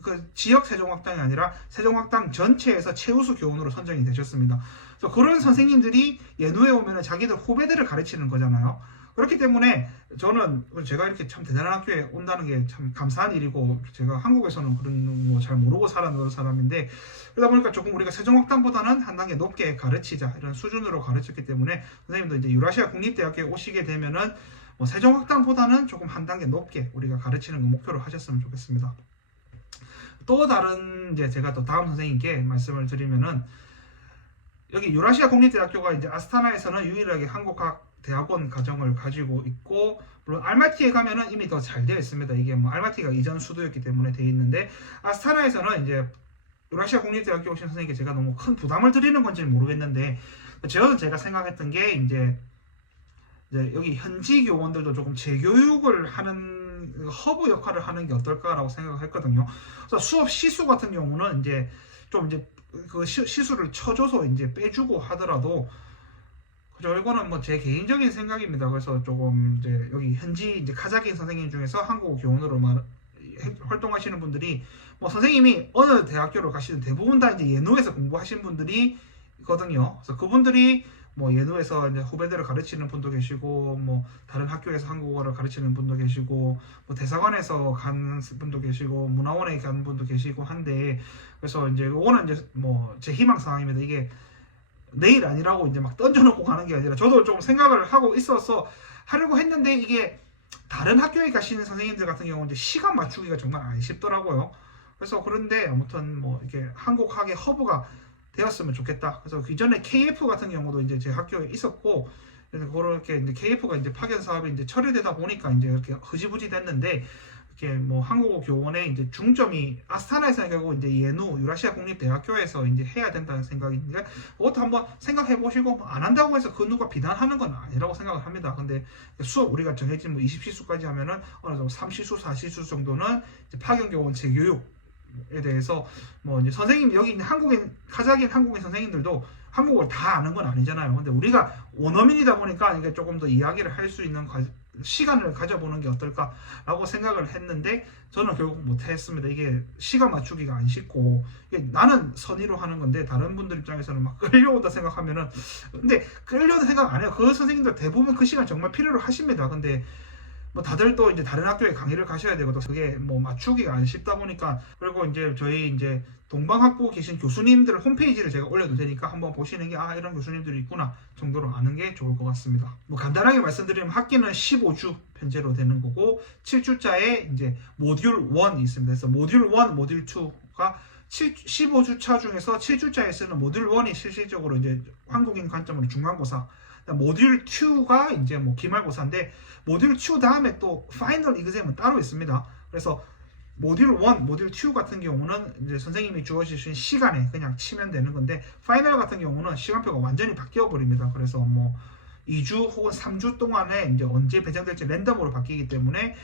그 지역 세종학당이 아니라 세종학당 전체에서 최우수 교원으로 선정이 되셨습니다. 그래서 그런 선생님들이 예누에 오면 자기들 후배들을 가르치는 거잖아요. 그렇기 때문에 저는 제가 이렇게 참 대단한 학교에 온다는 게 참 감사한 일이고, 제가 한국에서는 그런 거 잘 모르고 살았던 사람인데, 그러다 보니까 조금 우리가 세종학당보다는 한 단계 높게 가르치자 이런 수준으로 가르쳤기 때문에, 선생님도 이제 유라시아 국립대학교에 오시게 되면은 뭐 세종학당보다는 조금 한 단계 높게 우리가 가르치는 거 목표로 하셨으면 좋겠습니다. 또 다른 이제 제가 또 다음 선생님께 말씀을 드리면은, 여기 유라시아 국립대학교가 이제 아스타나에서는 유일하게 한국학 대학원 과정을 가지고 있고, 물론 알마티에 가면은 이미 더 잘 되어 있습니다. 이게 뭐 알마티가 이전 수도였기 때문에 되어 있는데, 아스타나에서는 이제 유라시아 국립대학교 오신 선생님께 제가 너무 큰 부담을 드리는 건지는 모르겠는데, 제가 생각했던 게 이제 여기 현지 교원들도 조금 재교육을 하는 허브 역할을 하는 게 어떨까라고 생각을 했거든요. 그래서 수업 시수 같은 경우는 이제 좀 이제 그 시수를 쳐줘서 이제 빼주고 하더라도, 그죠, 이거는 뭐 제 개인적인 생각입니다. 그래서 조금 이제 여기 현지 이제 카자흐 선생님 중에서 한국어 교원으로 활동하시는 분들이, 뭐 선생님이 어느 대학교를 가시든 대부분 다 이제 예노에서 공부하신 분들이 있거든요. 그래서 그분들이 뭐 예노에서 이제 후배들을 가르치는 분도 계시고, 뭐 다른 학교에서 한국어를 가르치는 분도 계시고, 뭐 대사관에서 가는 분도 계시고, 문화원에 가는 분도 계시고 한데, 그래서 이제 이거는 이제 뭐 제 희망 사항입니다. 이게 내일 아니라고 이제 막 던져놓고 가는 게 아니라, 저도 좀 생각을 하고 있어서 하려고 했는데, 이게 다른 학교에 가시는 선생님들 같은 경우는 이제 시간 맞추기가 정말 안 쉽더라고요. 그래서 그런데 아무튼 뭐 이렇게 한국학의 허브가 되었으면 좋겠다. 그래서 기존에 KF 같은 경우도 이제 제 학교에 있었고, 그래서 그렇게 이제 KF가 이제 파견 사업이 이제 처리되다 보니까 이제 이렇게 흐지부지 됐는데, 이렇게 뭐 한국어 교원의 이제 중점이 아스타나에서 결국 이제 예누 유라시아 국립대학교에서 이제 해야 된다는 생각인데, 그것도 한번 생각해 보시고, 안 한다고 해서 그 누가 비난하는 건 아니라고 생각을 합니다. 근데 수업 우리가 정해진 뭐 20시수까지 하면은 어느 정도 3시수, 4시수 정도는 이제 파견 교원 재교육에 대해서 뭐 이제 선생님 여기 있는 한국인 카자흐인 한국인 선생님들도 한국어를 다 아는 건 아니잖아요. 근데 우리가 원어민이다 보니까 이게 조금 더 이야기를 할 수 있는 시간을 가져보는 게 어떨까라고 생각을 했는데, 저는 결국 못했습니다. 이게 시간 맞추기가 안 쉽고, 이게 나는 선의로 하는 건데 다른 분들 입장에서는 막 끌려온다 생각하면은, 근데 끌려온다 생각 안 해요. 그 선생님들 대부분 그 시간 정말 필요로 하십니다. 근데 뭐 다들 또 이제 다른 학교에 강의를 가셔야 되고, 또 그게 뭐 맞추기가 안 쉽다 보니까, 그리고 이제 저희 이제 동방학부 계신 교수님들 홈페이지를 제가 올려도 되니까 한번 보시는 게, 아 이런 교수님들이 있구나 정도로 아는 게 좋을 것 같습니다. 뭐 간단하게 말씀드리면 학기는 15주 편제로 되는 거고, 7주짜에 이제 모듈 1이 있습니다. 그래서 모듈 1, 모듈 2가 15주차 중에서 7주짜에 쓰는 모듈 1이 실질적으로 이제 한국인 관점으로 중간고사, 모듈 2가 이제 뭐 기말고사인데, 모듈 2 다음에 또 파이널 이그잼은 따로 있습니다. 그래서 모듈 1, 모듈 2 같은 경우는 이제 선생님이 주어주신 시간에 그냥 치면 되는 건데, 파이널 같은 경우는 시간표가 완전히 바뀌어 버립니다. 그래서 뭐 2주 혹은 3주 동안에 이제 언제 배정될지 랜덤으로 바뀌기 때문에,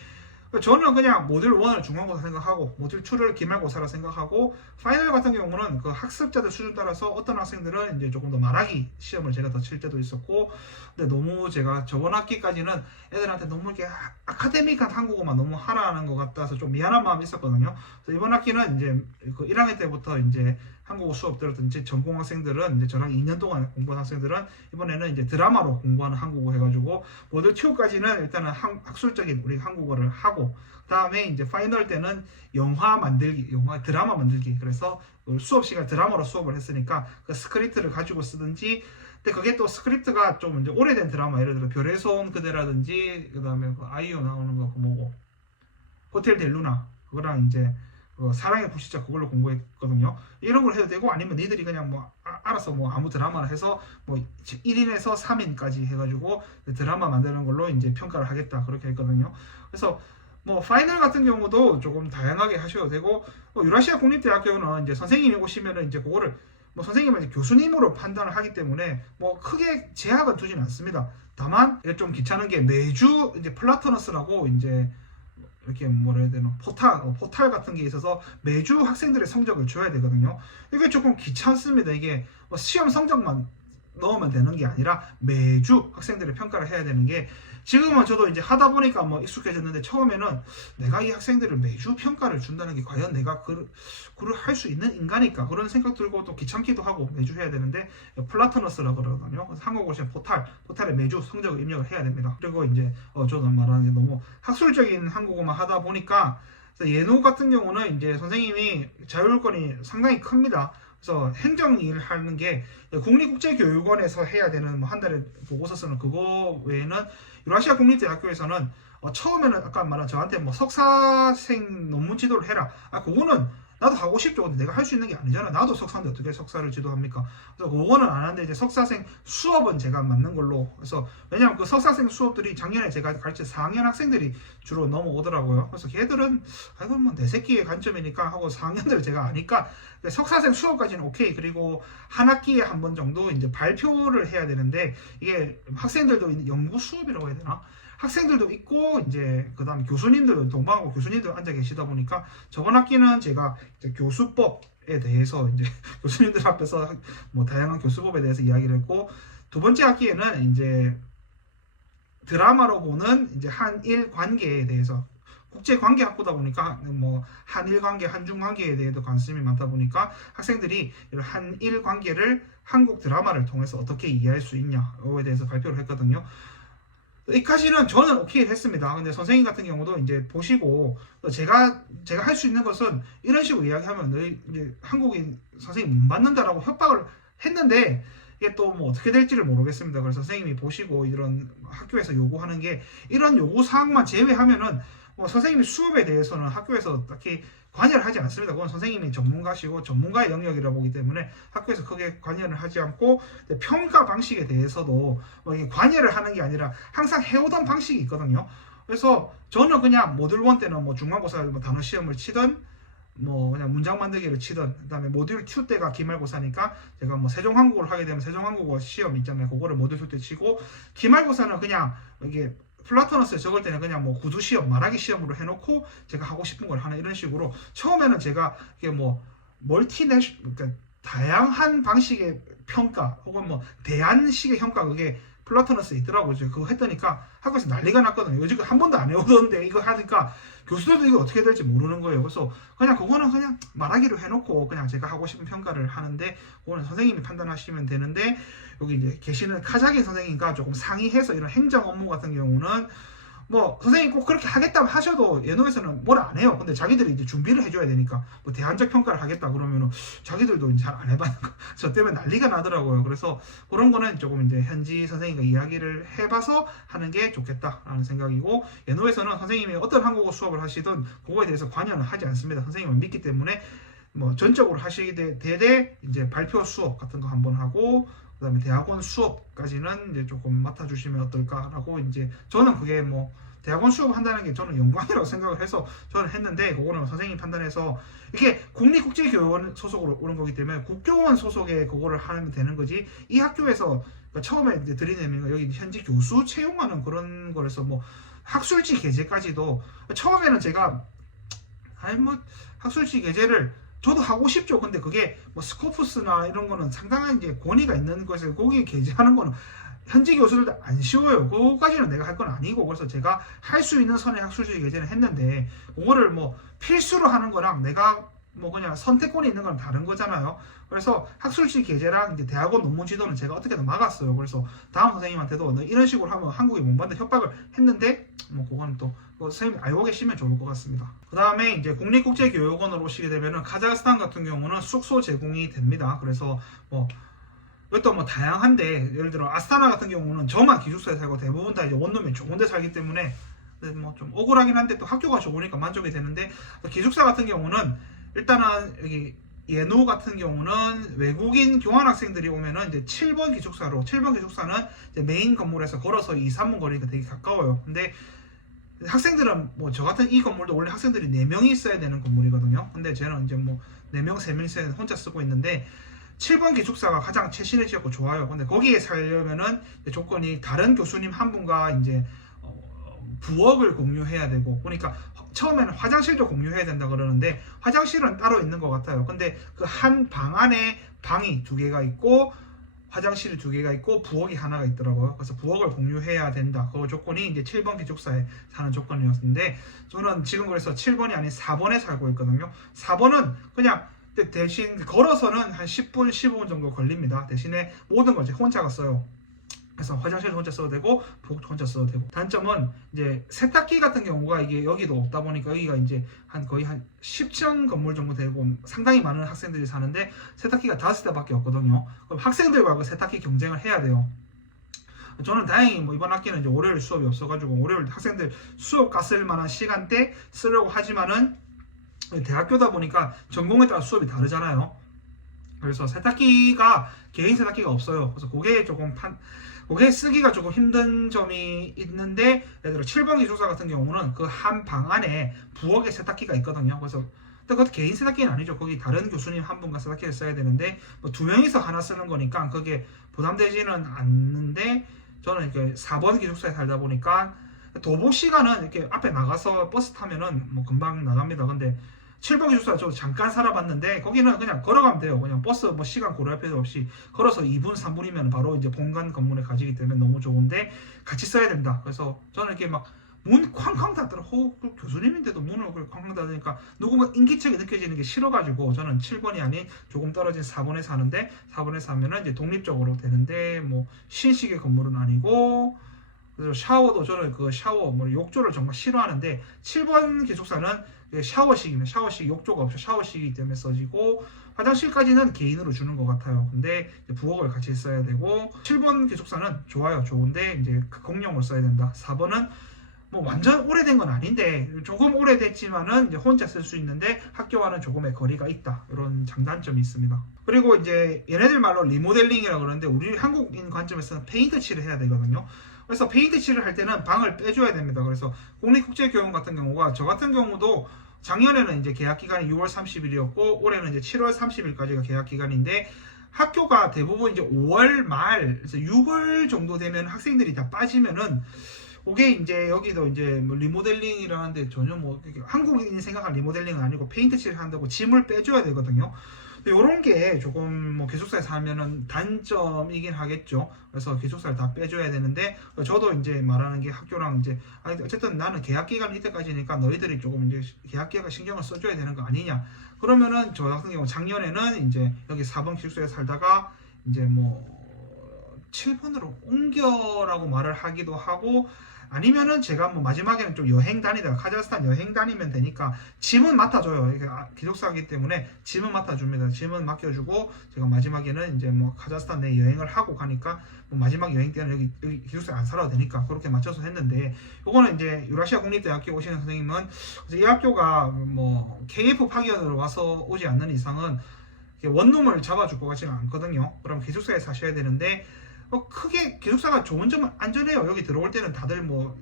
저는 그냥 모듈 1을 중간고사 생각하고 모듈 2를 기말고사라 생각하고, 파이널 같은 경우는 그 학습자들 수준 따라서 어떤 학생들은 이제 조금 더 말하기 시험을 제가 더 칠 때도 있었고, 근데 너무 제가 저번 학기까지는 애들한테 너무 이렇게 아카데믹한 한국어만 너무 하라는 것 같아서 좀 미안한 마음이 있었거든요. 그래서 이번 학기는 이제 그 1학년 때부터 이제 한국어 수업 들었던 전공 학생들은, 이제 저랑 2년 동안 공부한 학생들은 이번에는 이제 드라마로 공부하는 한국어 해가지고, 모듈 2까지는 일단은 학술적인 우리 한국어를 하고, 그다음에 이제 파이널 때는 영화 만들기, 영화 드라마 만들기. 그래서 수업 시간 드라마로 수업을 했으니까 그 스크립트를 가지고 쓰든지, 근데 그게 또 스크립트가 좀 이제 오래된 드라마, 예를 들어 별의 손 그대라든지, 그다음에 그 아이유 나오는 거 그 뭐고 호텔 델루나, 그거랑 이제 사랑의 불시착, 그걸로 공부했거든요. 이런 걸 해도 되고, 아니면 니들이 그냥 뭐 알아서 뭐 아무 드라마를 해서 뭐 1인에서 3인까지 해가지고 드라마 만드는 걸로 이제 평가를 하겠다, 그렇게 했거든요. 그래서 뭐 파이널 같은 경우도 조금 다양하게 하셔도 되고, 유라시아 국립대학교는 이제 선생님이 오시면은 이제 그거를 뭐 선생님은 이제 교수님으로 판단을 하기 때문에 뭐 크게 제약은 두진 않습니다. 다만 이게 좀 귀찮은 게, 매주 이제 플라토너스라고 이제 이렇게 뭐라 해야 되나, 포탈 같은 게 있어서 매주 학생들의 성적을 줘야 되거든요. 이게 조금 귀찮습니다. 이게 뭐 시험 성적만 넣으면 되는 게 아니라 매주 학생들의 평가를 해야 되는 게, 지금은 저도 이제 하다 보니까 뭐 익숙해졌는데, 처음에는 내가 이 학생들을 매주 평가를 준다는 게 과연 내가 그를 할 수 있는 인간일까, 그런 생각 들고 또 귀찮기도 하고 매주 해야 되는데, 플라토너스라고 그러거든요. 그래서 한국어로 시험 포탈에 매주 성적을 입력을 해야 됩니다. 그리고 이제 저도 말하는 게 너무 학술적인 한국어만 하다 보니까, 예노 같은 경우는 이제 선생님이 자율권이 상당히 큽니다. 그래서 행정 일을 하는 게, 국립국제교육원에서 해야 되는 뭐 한 달에 보고서 쓰는 그거 외에는, 유라시아 국립대학교에서는 처음에는 아까 말한 저한테 뭐 석사생 논문 지도를 해라, 그거는 나도 하고 싶죠. 근데 내가 할 수 있는 게 아니잖아. 나도 석사인데 어떻게 석사를 지도합니까? 그래서 그거는 안 하는데, 이제 석사생 수업은 제가 맡는 걸로. 그래서 왜냐면 그 석사생 수업들이 작년에 제가 가르친 4학년 학생들이 주로 넘어오더라고요. 그래서 걔들은 이건 뭐 내 새끼의 관점이니까 하고, 4학년들을 제가 아니까 석사생 수업까지는 오케이. 그리고 한 학기에 한 번 정도 이제 발표를 해야 되는데, 이게 학생들도 연구 수업이라고 해야 되나? 학생들도 있고, 이제 그다음 교수님들, 동방하고 교수님들 앉아 계시다 보니까, 저번 학기는 제가 이제 교수법에 대해서 이제 교수님들 앞에서 뭐 다양한 교수법에 대해서 이야기를 했고, 두 번째 학기에는 이제 드라마로 보는 이제 한일 관계에 대해서 국제 관계 학부다 보니까 뭐 한일 관계, 한중 관계에 대해도 관심이 많다 보니까 학생들이 이런 한일 관계를 한국 드라마를 통해서 어떻게 이해할 수 있냐에 대해서 발표를 했거든요. 여기까지는 저는 오케이 했습니다. 근데 선생님 같은 경우도 이제 보시고 제가 할 수 있는 것은 이런 식으로 이야기하면 너희 이제 한국인 선생님 못 받는다라고 협박을 했는데 이게 또 뭐 어떻게 될지를 모르겠습니다. 그래서 선생님이 보시고 이런 학교에서 요구하는 게 이런 요구 사항만 제외하면은 뭐 선생님이 수업에 대해서는 학교에서 딱히 관여를 하지 않습니다. 그건 선생님이 전문가시고 전문가의 영역이라 보기 때문에 학교에서 크게 관여를 하지 않고 평가 방식에 대해서도 뭐 이게 관여를 하는 게 아니라 항상 해오던 방식이 있거든요. 그래서 저는 그냥 모듈 1 때는 뭐 중간고사 뭐 단어 시험을 치든 뭐 그냥 문장 만들기를 치든 그다음에 모듈 2 때가 기말고사니까 제가 뭐 세종한국어를 하게 되면 세종한국어 시험 있잖아요. 그거를 모듈 2 때 치고 기말고사는 그냥 이게 플라토너스에 적을 때는 그냥 뭐 구두 시험, 말하기 시험으로 해놓고 제가 하고 싶은 걸 하는 이런 식으로 처음에는 제가 이게 뭐 멀티내셔 그러니까 다양한 방식의 평가 혹은 뭐 대안식의 평가 그게 플라토너스에 있더라고요. 그거 했더니까 학교에서 난리가 났거든요. 요즘 한 번도 안 해오던데 이거 하니까 교수들도 이거 어떻게 될지 모르는 거예요. 그래서 그냥 그거는 그냥 말하기로 해놓고 그냥 제가 하고 싶은 평가를 하는데 그거는 선생님이 판단하시면 되는데 여기 이제 계시는 카자기 선생님과 조금 상의해서 이런 행정 업무 같은 경우는 뭐 선생님 꼭 그렇게 하겠다고 하셔도 예노에서는 뭘 안 해요. 근데 자기들이 이제 준비를 해줘야 되니까 뭐 대안적 평가를 하겠다 그러면은 자기들도 잘 안 해봤는 거. 저 때문에 난리가 나더라고요. 그래서 그런 거는 조금 이제 현지 선생님과 이야기를 해봐서 하는 게 좋겠다라는 생각이고 예노에서는 선생님이 어떤 한국어 수업을 하시든 그거에 대해서 관여는 하지 않습니다. 선생님을 믿기 때문에 뭐 전적으로 하시게 되되 이제 발표 수업 같은 거 한번 하고 그다음에 대학원 수업까지는 이제 조금 맡아주시면 어떨까라고 이제 저는 그게 뭐 대학원 수업 한다는 게 저는 영광이라고 생각을 해서 저는 했는데 그거는 선생님 판단해서 이게 국립국제교육원 소속으로 오는 거기 때문에 국교원 소속에 그거를 하면 되는 거지 이 학교에서 그러니까 처음에 이제 드린 의미가 여기 현지 교수 채용하는 그런 거라서 뭐 학술지 계제까지도 처음에는 제가 아니 뭐 학술지 계제를 저도 하고 싶죠. 근데 그게 뭐 스코프스나 이런 거는 상당한 이제 권위가 있는 것을 거기에 게재하는 거는 현지 교수들도 안 쉬워요. 그거까지는 내가 할 건 아니고 그래서 제가 할 수 있는 선의 학술지 게재는 했는데 그거를 뭐 필수로 하는 거랑 내가 뭐 그냥 선택권이 있는 건 다른 거잖아요. 그래서 학술지 게재랑 이제 대학원 논문 지도는 제가 어떻게든 막았어요. 그래서 다음 선생님한테도 이런 식으로 하면 한국에 못 받는 협박을 했는데 뭐 그거는 또 선생님 알고 계시면 좋을 것 같습니다. 그 다음에 이제 국립국제교육원으로 오시게 되면은 카자흐스탄 같은 경우는 숙소 제공이 됩니다. 그래서 뭐 이것도 뭐 다양한데 예를 들어 아스타나 같은 경우는 저만 기숙사에 살고 대부분 다 이제 원룸에 좋은 데 살기 때문에 뭐 좀 억울하긴 한데 또 학교가 좋으니까 만족이 되는데 기숙사 같은 경우는 일단은 여기 예노 같은 경우는 외국인 교환학생들이 오면은 이제 7번 기숙사로 7번 기숙사는 이제 메인 건물에서 걸어서 2, 3분 거리니까 되게 가까워요. 근데 학생들은 뭐 저 같은 이 건물도 원래 학생들이 4명이 있어야 되는 건물이거든요. 근데 저는 이제 뭐 4명, 3명 있어야 혼자 쓰고 있는데 7번 기숙사가 가장 최신해지고 좋아요. 근데 거기에 살려면은 조건이 다른 교수님 한 분과 이제 부엌을 공유해야 되고 그러니까 처음에는 화장실도 공유해야 된다 그러는데 화장실은 따로 있는 것 같아요. 근데 그 한 방 안에 방이 2개가 있고 화장실이 2개가 있고 부엌이 하나가 있더라고요. 그래서 부엌을 공유해야 된다. 그 조건이 이제 7번 기숙사에 사는 조건이었는데 저는 지금 그래서 7번이 아닌 4번에 살고 있거든요. 4번은 그냥 대신 걸어서는 한 10분, 15분 정도 걸립니다. 대신에 모든 걸 이제 혼자 갔어요. 그래서 화장실도 혼자 써도 되고 부엌도 혼자 써도 되고 단점은 이제 세탁기 같은 경우가 이게 여기도 없다 보니까 여기가 이제 거의 한 10층 건물 정도 되고 상당히 많은 학생들이 사는데 세탁기가 5대밖에 없거든요. 그럼 학생들과 그 세탁기 경쟁을 해야 돼요. 저는 다행히 뭐 이번 학기는 이제 월요일 수업이 없어가지고 월요일 학생들 수업 갔을 만한 시간대 쓰려고 하지만은 대학교다 보니까 전공에 따라 수업이 다르잖아요. 그래서 세탁기가 개인 세탁기가 없어요. 그래서 그게 쓰기가 조금 힘든 점이 있는데 예를 들어 7번 기숙사 같은 경우는 그 한 방 안에 부엌에 세탁기가 있거든요. 그래서 그것도 개인 세탁기는 아니죠. 거기 다른 교수님 한 분과 세탁기를 써야 되는데 뭐 2명이서 하나 쓰는 거니까 그게 부담되지는 않는데 저는 이렇게 4번 기숙사에 살다 보니까 도보 시간은 이렇게 앞에 나가서 버스 타면은 뭐 금방 나갑니다. 근데 7번 기숙사 저도 잠깐 살아봤는데 거기는 그냥 걸어가면 돼요. 그냥 버스 뭐 시간 고려할 필요 없이 걸어서 2분, 3분이면 바로 이제 본관 건물에 가지기 때문에 너무 좋은데 같이 써야 된다. 그래서 저는 이렇게 막 문 쾅쾅 닫더라. 그 교수님인데도 문을 그렇게 쾅쾅 닫으니까 누군가 인기척이 느껴지는 게 싫어가지고 저는 7번이 아닌 조금 떨어진 4번에 사는데 4번에 사면은 이제 독립적으로 되는데 뭐 신식의 건물은 아니고 그래서 샤워도 저는 그 샤워 뭐 욕조를 정말 싫어하는데 7번 기숙사는 샤워식입니다. 샤워식 욕조가 없죠. 샤워식이기 때문에 써지고 화장실까지는 개인으로 주는 것 같아요. 근데 부엌을 같이 써야 되고 7번 기숙사는 좋아요. 좋은데 이제 공용을 써야 된다. 4번은 뭐 완전 오래된 건 아닌데 조금 오래됐지만은 이제 혼자 쓸 수 있는데 학교와는 조금의 거리가 있다. 이런 장단점이 있습니다. 그리고 이제 얘네들 말로 리모델링이라고 그러는데 우리 한국인 관점에서는 페인트 칠을 해야 되거든요. 그래서 페인트 칠을 할 때는 방을 빼줘야 됩니다. 그래서 국립국제교원 같은 경우가 저 같은 경우도 작년에는 이제 계약 기간이 6월 30일이었고 올해는 이제 7월 30일까지가 계약 기간인데 학교가 대부분 이제 5월 말, 그래서 6월 정도 되면 학생들이 다 빠지면은 그게 이제 여기도 이제 뭐 리모델링이라는데 전혀 뭐 한국인이 생각한 리모델링은 아니고 페인트 칠을 한다고 짐을 빼줘야 되거든요. 이런 게 조금 뭐 기숙사에서 하면은 단점이긴 하겠죠. 그래서 기숙사를 다 빼줘야 되는데 저도 이제 말하는 게 학교랑 이제 어쨌든 나는 계약 기간 이때까지니까 너희들이 조금 이제 계약 기간 신경을 써줘야 되는 거 아니냐. 그러면은 저 같은 경우 작년에는 이제 여기 4번 기숙사에 살다가 이제 뭐 7번으로 옮겨라고 말을 하기도 하고 아니면은 제가 뭐 마지막에는 좀 여행 다니다가 카자흐스탄 여행 다니면 되니까 짐은 맡아줘요. 이게 기숙사이기 때문에 짐은 맡아줍니다. 짐은 맡겨주고 제가 마지막에는 이제 뭐 카자흐스탄 내 여행을 하고 가니까 뭐 마지막 여행 때는 여기 기숙사에 안 살아도 되니까 그렇게 맞춰서 했는데 요거는 이제 유라시아 국립대학교 오시는 선생님은 이 학교가 뭐 KF 파견으로 와서 오지 않는 이상은 원룸을 잡아줄 것 같지는 않거든요. 그럼 기숙사에 사셔야 되는데 크게 기숙사가 좋은 점은 안전해요. 여기 들어올 때는 다들 뭐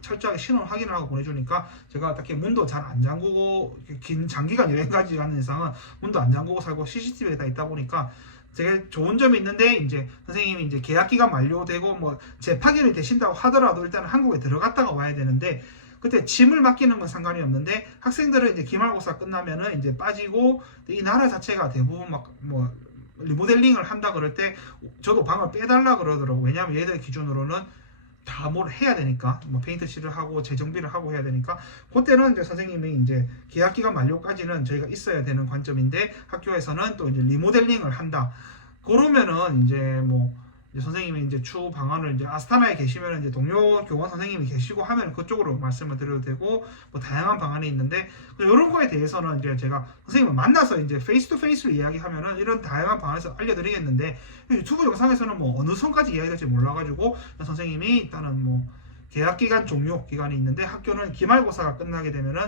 철저하게 신원 확인을 하고 보내주니까 제가 딱히 문도 잘 안 잠그고 긴 장기간 여행 가지 않는 이상은 문도 안 잠그고 살고 CCTV가 다 있다 보니까 되게 좋은 점이 있는데 이제 선생님이 이제 계약 기간 만료되고 뭐 재파견이 되신다고 하더라도 일단 한국에 들어갔다가 와야 되는데 그때 짐을 맡기는 건 상관이 없는데 학생들은 이제 기말고사 끝나면은 이제 빠지고 이 나라 자체가 대부분 막 뭐 리모델링을 한다 그럴 때 저도 방을 빼달라 그러더라고. 왜냐하면 얘들 기준으로는 다 뭘 해야 되니까 뭐 페인트 칠을 하고 재정비를 하고 해야 되니까 그때는 이제 선생님이 이제 계약 기간 만료까지는 저희가 있어야 되는 관점인데 학교에서는 또 이제 리모델링을 한다. 그러면은 이제 뭐 이제 선생님이 이제 추후 방안을 이제 아스타나에 계시면 이제 동료 교원 선생님이 계시고 하면 그쪽으로 말씀을 드려도 되고 뭐 다양한 방안이 있는데 이런 거에 대해서는 이제 제가 선생님을 만나서 이제 페이스 투 페이스로 이야기하면은 이런 다양한 방안에서 알려드리겠는데 유튜브 영상에서는 뭐 어느 선까지 이야기될지 몰라가지고 선생님이 일단은 뭐 계약 기간 종료 기간이 있는데 학교는 기말고사가 끝나게 되면은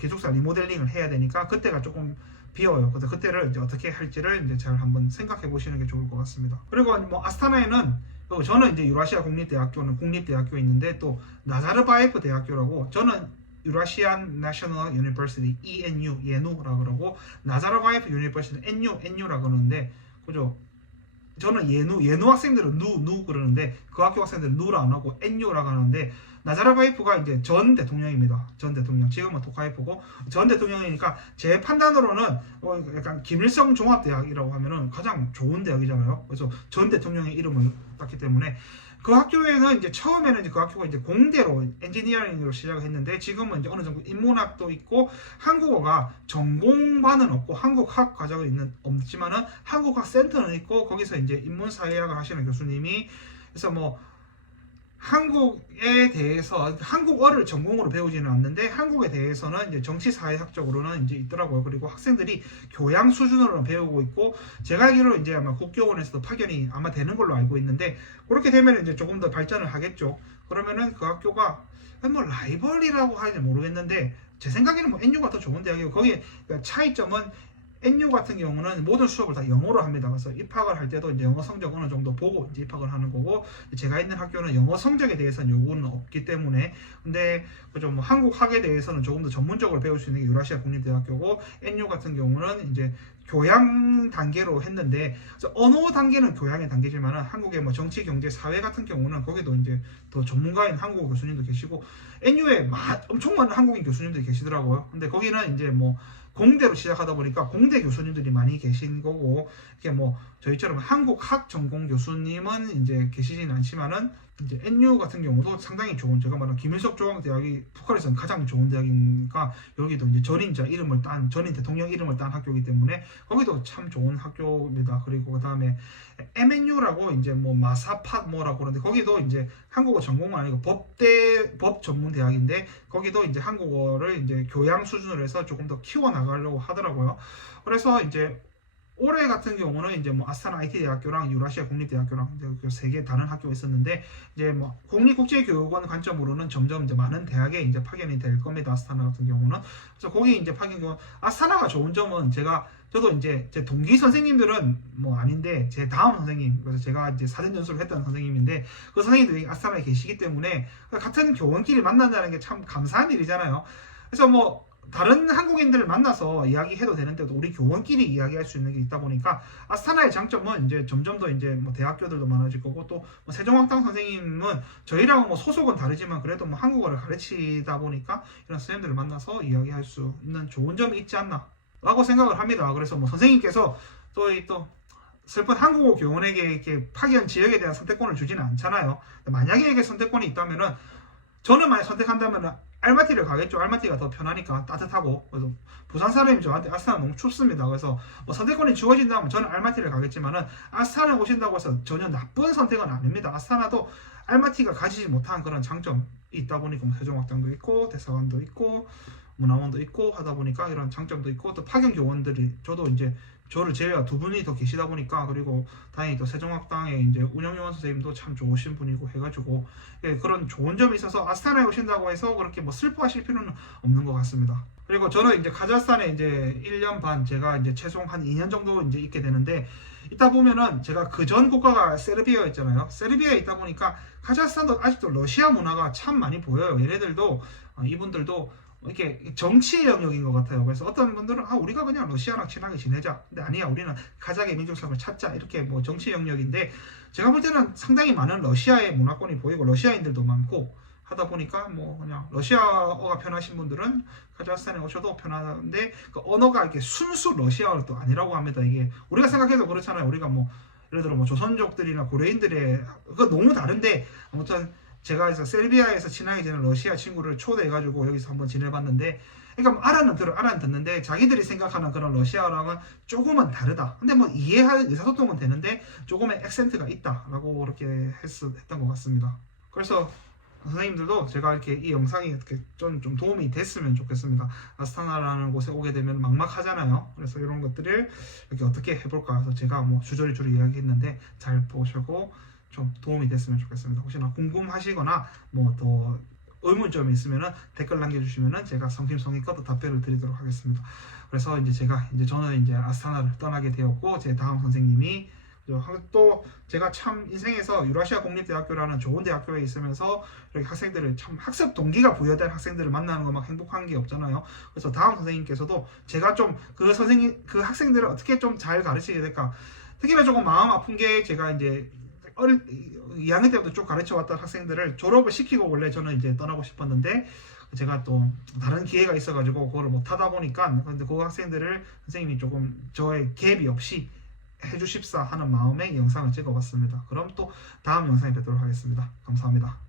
기숙사 리모델링을 해야 되니까 그때가 조금 비어요. 그래서 그때를 이제 어떻게 할지를 이제 잘 한번 생각해 보시는 게 좋을 것 같습니다. 그리고 뭐 아스타나에는 저는 이제 유라시아 국립대학교는 국립대학교에 있는데 또 나자르바예프 대학교라고 저는 유라시안 내셔널 유니버시티 ENU 예누라고 그러고 나자르바예프 유니버시티 NU라고 그러는데 그죠? 저는 예누 학생들은 누 그러는데 그 학교 학생들은 누라 안 하고 NU라고 하는데 나자르바예프가 이제 전 대통령입니다. 전 대통령. 지금은 토카예프고 전 대통령이니까 제 판단으로는 약간 김일성 종합대학이라고 하면은 가장 좋은 대학이잖아요. 그래서 전 대통령의 이름을 땄기 때문에 그 학교에는 이제 처음에는 이제 그 학교가 이제 공대로 엔지니어링으로 시작을 했는데 지금은 이제 어느 정도 인문학도 있고 한국어가 전공반은 없고 한국학 과정은 없지만은 한국학 센터는 있고 거기서 이제 인문사회학을 하시는 교수님이 그래서 뭐 한국에 대해서 한국어를 전공으로 배우지는 않는데 한국에 대해서는 이제 정치사회학적으로는 이제 있더라고요. 그리고 학생들이 교양 수준으로 배우고 있고 제가 알기로 이제 아마 국교원에서도 파견이 아마 되는 걸로 알고 있는데 그렇게 되면 이제 조금 더 발전을 하겠죠. 그러면은 그 학교가 뭐 라이벌이라고 하는지 모르겠는데 제 생각에는 뭐 NU가 더 좋은 대학이고 거기에 차이점은 NU 같은 경우는 모든 수업을 다 영어로 합니다. 그래서 입학을 할 때도 이제 영어 성적 어느 정도 보고 이제 입학을 하는 거고 제가 있는 학교는 영어 성적에 대해서는 요구는 없기 때문에 근데 그죠 뭐 한국학에 대해서는 조금 더 전문적으로 배울 수 있는 게 유라시아 국립대학교고 NU 같은 경우는 이제 교양 단계로 했는데 언어 단계는 교양의 단계지만은 한국의 뭐 정치, 경제, 사회 같은 경우는 거기도 이제 더 전문가인 한국어 교수님도 계시고 NU에 엄청 많은 한국인 교수님들이 계시더라고요. 근데 거기는 이제 뭐 공대로 시작하다 보니까 공대 교수님들이 많이 계신 거고 이게 뭐 저희처럼 한국학 전공 교수님은 이제 계시지는 않지만은 이제 NU 같은 경우도 상당히 좋은, 제가 말한 김일성 중앙대학이 북한에서는 가장 좋은 대학이니까 여기도 이제 전인 대통령 이름을 딴 학교이기 때문에 거기도 참 좋은 학교입니다. 그리고 그 다음에 MNU라고 이제 뭐 마사팟 뭐라고 그러는데 거기도 이제 한국어 전공은 아니고 법 전문 대학인데 거기도 이제 한국어를 이제 교양 수준으로 해서 조금 더 키워 나가려고 하더라고요. 그래서 이제 올해 같은 경우는 이제 뭐 아스타나 IT 대학교랑 유라시아 국립대학교랑 이제 그 세 개 다른 학교가 있었는데 이제 뭐 국립국제교육원 관점으로는 점점 이제 많은 대학에 이제 파견이 될 겁니다. 아스타나 같은 경우는. 그래서 거기 이제 아스타나가 좋은 점은 저도 이제 제 동기 선생님들은 뭐 아닌데 제 다음 선생님, 그래서 제가 이제 사전 전수를 했던 선생님인데 그 선생님들이 아스타나에 계시기 때문에 같은 교원끼리 만난다는 게 참 감사한 일이잖아요. 그래서 뭐 다른 한국인들을 만나서 이야기해도 되는데도 우리 교원끼리 이야기할 수 있는 게 있다 보니까 아스타나의 장점은 이제 점점 더 이제 뭐 대학교들도 많아질 거고 또뭐 세종학당 선생님은 저희랑 뭐 소속은 다르지만 그래도 뭐 한국어를 가르치다 보니까 이런 선생님들을 만나서 이야기할 수 있는 좋은 점이 있지 않나 라고 생각을 합니다. 그래서 뭐 선생님께서 또 슬픈 한국어 교원에게 이렇게 파견 지역에 대한 선택권을 주지는 않잖아요. 만약에 이게 선택권이 있다면은 저는 만약 선택한다면은 알마티를 가겠죠. 알마티가 더 편하니까 따뜻하고. 그래서 부산 사람이 저한테 아스타나 너무 춥습니다. 그래서 뭐 선택권이 주어진다면 저는 알마티를 가겠지만은 아스타나에 오신다고 해서 전혀 나쁜 선택은 아닙니다. 아스타나도 알마티가 가지지 못한 그런 장점이 있다 보니까 뭐 세종학당도 있고 대사관도 있고 문화원도 있고 하다 보니까 이런 장점도 있고 또 파견 교원들이 저도 이제 저를 제외한 두 분이 더 계시다 보니까 그리고 다행히 또 세종학당의 이제 운영요원 선생님도 참 좋으신 분이고 해가지고 예, 그런 좋은 점이 있어서 아스타나에 오신다고 해서 그렇게 뭐 슬퍼하실 필요는 없는 것 같습니다. 그리고 저는 이제 카자흐스탄에 이제 1년 반 제가 이제 최소 한 2년 정도 이제 있게 되는데 있다 보면은 제가 그 전 국가가 세르비아였잖아요. 세르비아에 있다 보니까 카자흐스탄도 아직도 러시아 문화가 참 많이 보여요. 얘네들도 이분들도 이렇게 정치의 영역인 것 같아요. 그래서 어떤 분들은 우리가 그냥 러시아랑 친하게 지내자. 근데 아니야, 우리는 가작의 민족성을 찾자. 이렇게 뭐 정치 영역인데 제가 볼 때는 상당히 많은 러시아의 문화권이 보이고 러시아인들도 많고 하다 보니까 뭐 그냥 러시아어가 편하신 분들은 카자흐스탄에 오셔도 편한데 그 언어가 이렇게 순수 러시아어도 아니라고 합니다. 이게 우리가 생각해도 그렇잖아요. 우리가 뭐 예를 들어 뭐 조선족들이나 고려인들의 그거 너무 다른데 아무튼 제가 그래서 셀비아에서 친하게 지낸 러시아 친구를 초대해가지고 여기서 한번 지내봤는데 그러니까 뭐 알아는 듣는데 자기들이 생각하는 그런 러시아어랑은 조금은 다르다. 근데 뭐 이해할 의사소통은 되는데 조금의 액센트가 있다라고 그렇게 했던 것 같습니다. 그래서 선생님들도 제가 이렇게 이 영상이 이렇게 좀 도움이 됐으면 좋겠습니다. 아스타나라는 곳에 오게 되면 막막하잖아요. 그래서 이런 것들을 이렇게 어떻게 해볼까 해서 제가 뭐 주저리 이야기했는데 잘 보시고 좀 도움이 됐으면 좋겠습니다. 혹시나 궁금하시거나 뭐 더 의문점이 있으면은 댓글 남겨주시면은 제가 성심성의껏 답변을 드리도록 하겠습니다. 그래서 저는 이제 아스타나를 떠나게 되었고 제 다음 선생님이 또 제가 참 인생에서 유라시아 국립대학교라는 좋은 대학교에 있으면서 이렇게 학생들을 참 학습 동기가 부여된 학생들을 만나는 거 막 행복한 게 없잖아요. 그래서 다음 선생님께서도 제가 좀 그 학생들을 어떻게 좀 잘 가르치게 될까. 특히나 조금 마음 아픈 게 제가 이제 2학년 때부터 쭉 가르쳐왔던 학생들을 졸업을 시키고 원래 저는 이제 떠나고 싶었는데 제가 또 다른 기회가 있어가지고 그걸 못 하다 보니까 근데 그 학생들을 선생님이 조금 저의 갭이 없이 해주십사 하는 마음에 영상을 찍어봤습니다. 그럼 또 다음 영상에 뵙도록 하겠습니다. 감사합니다.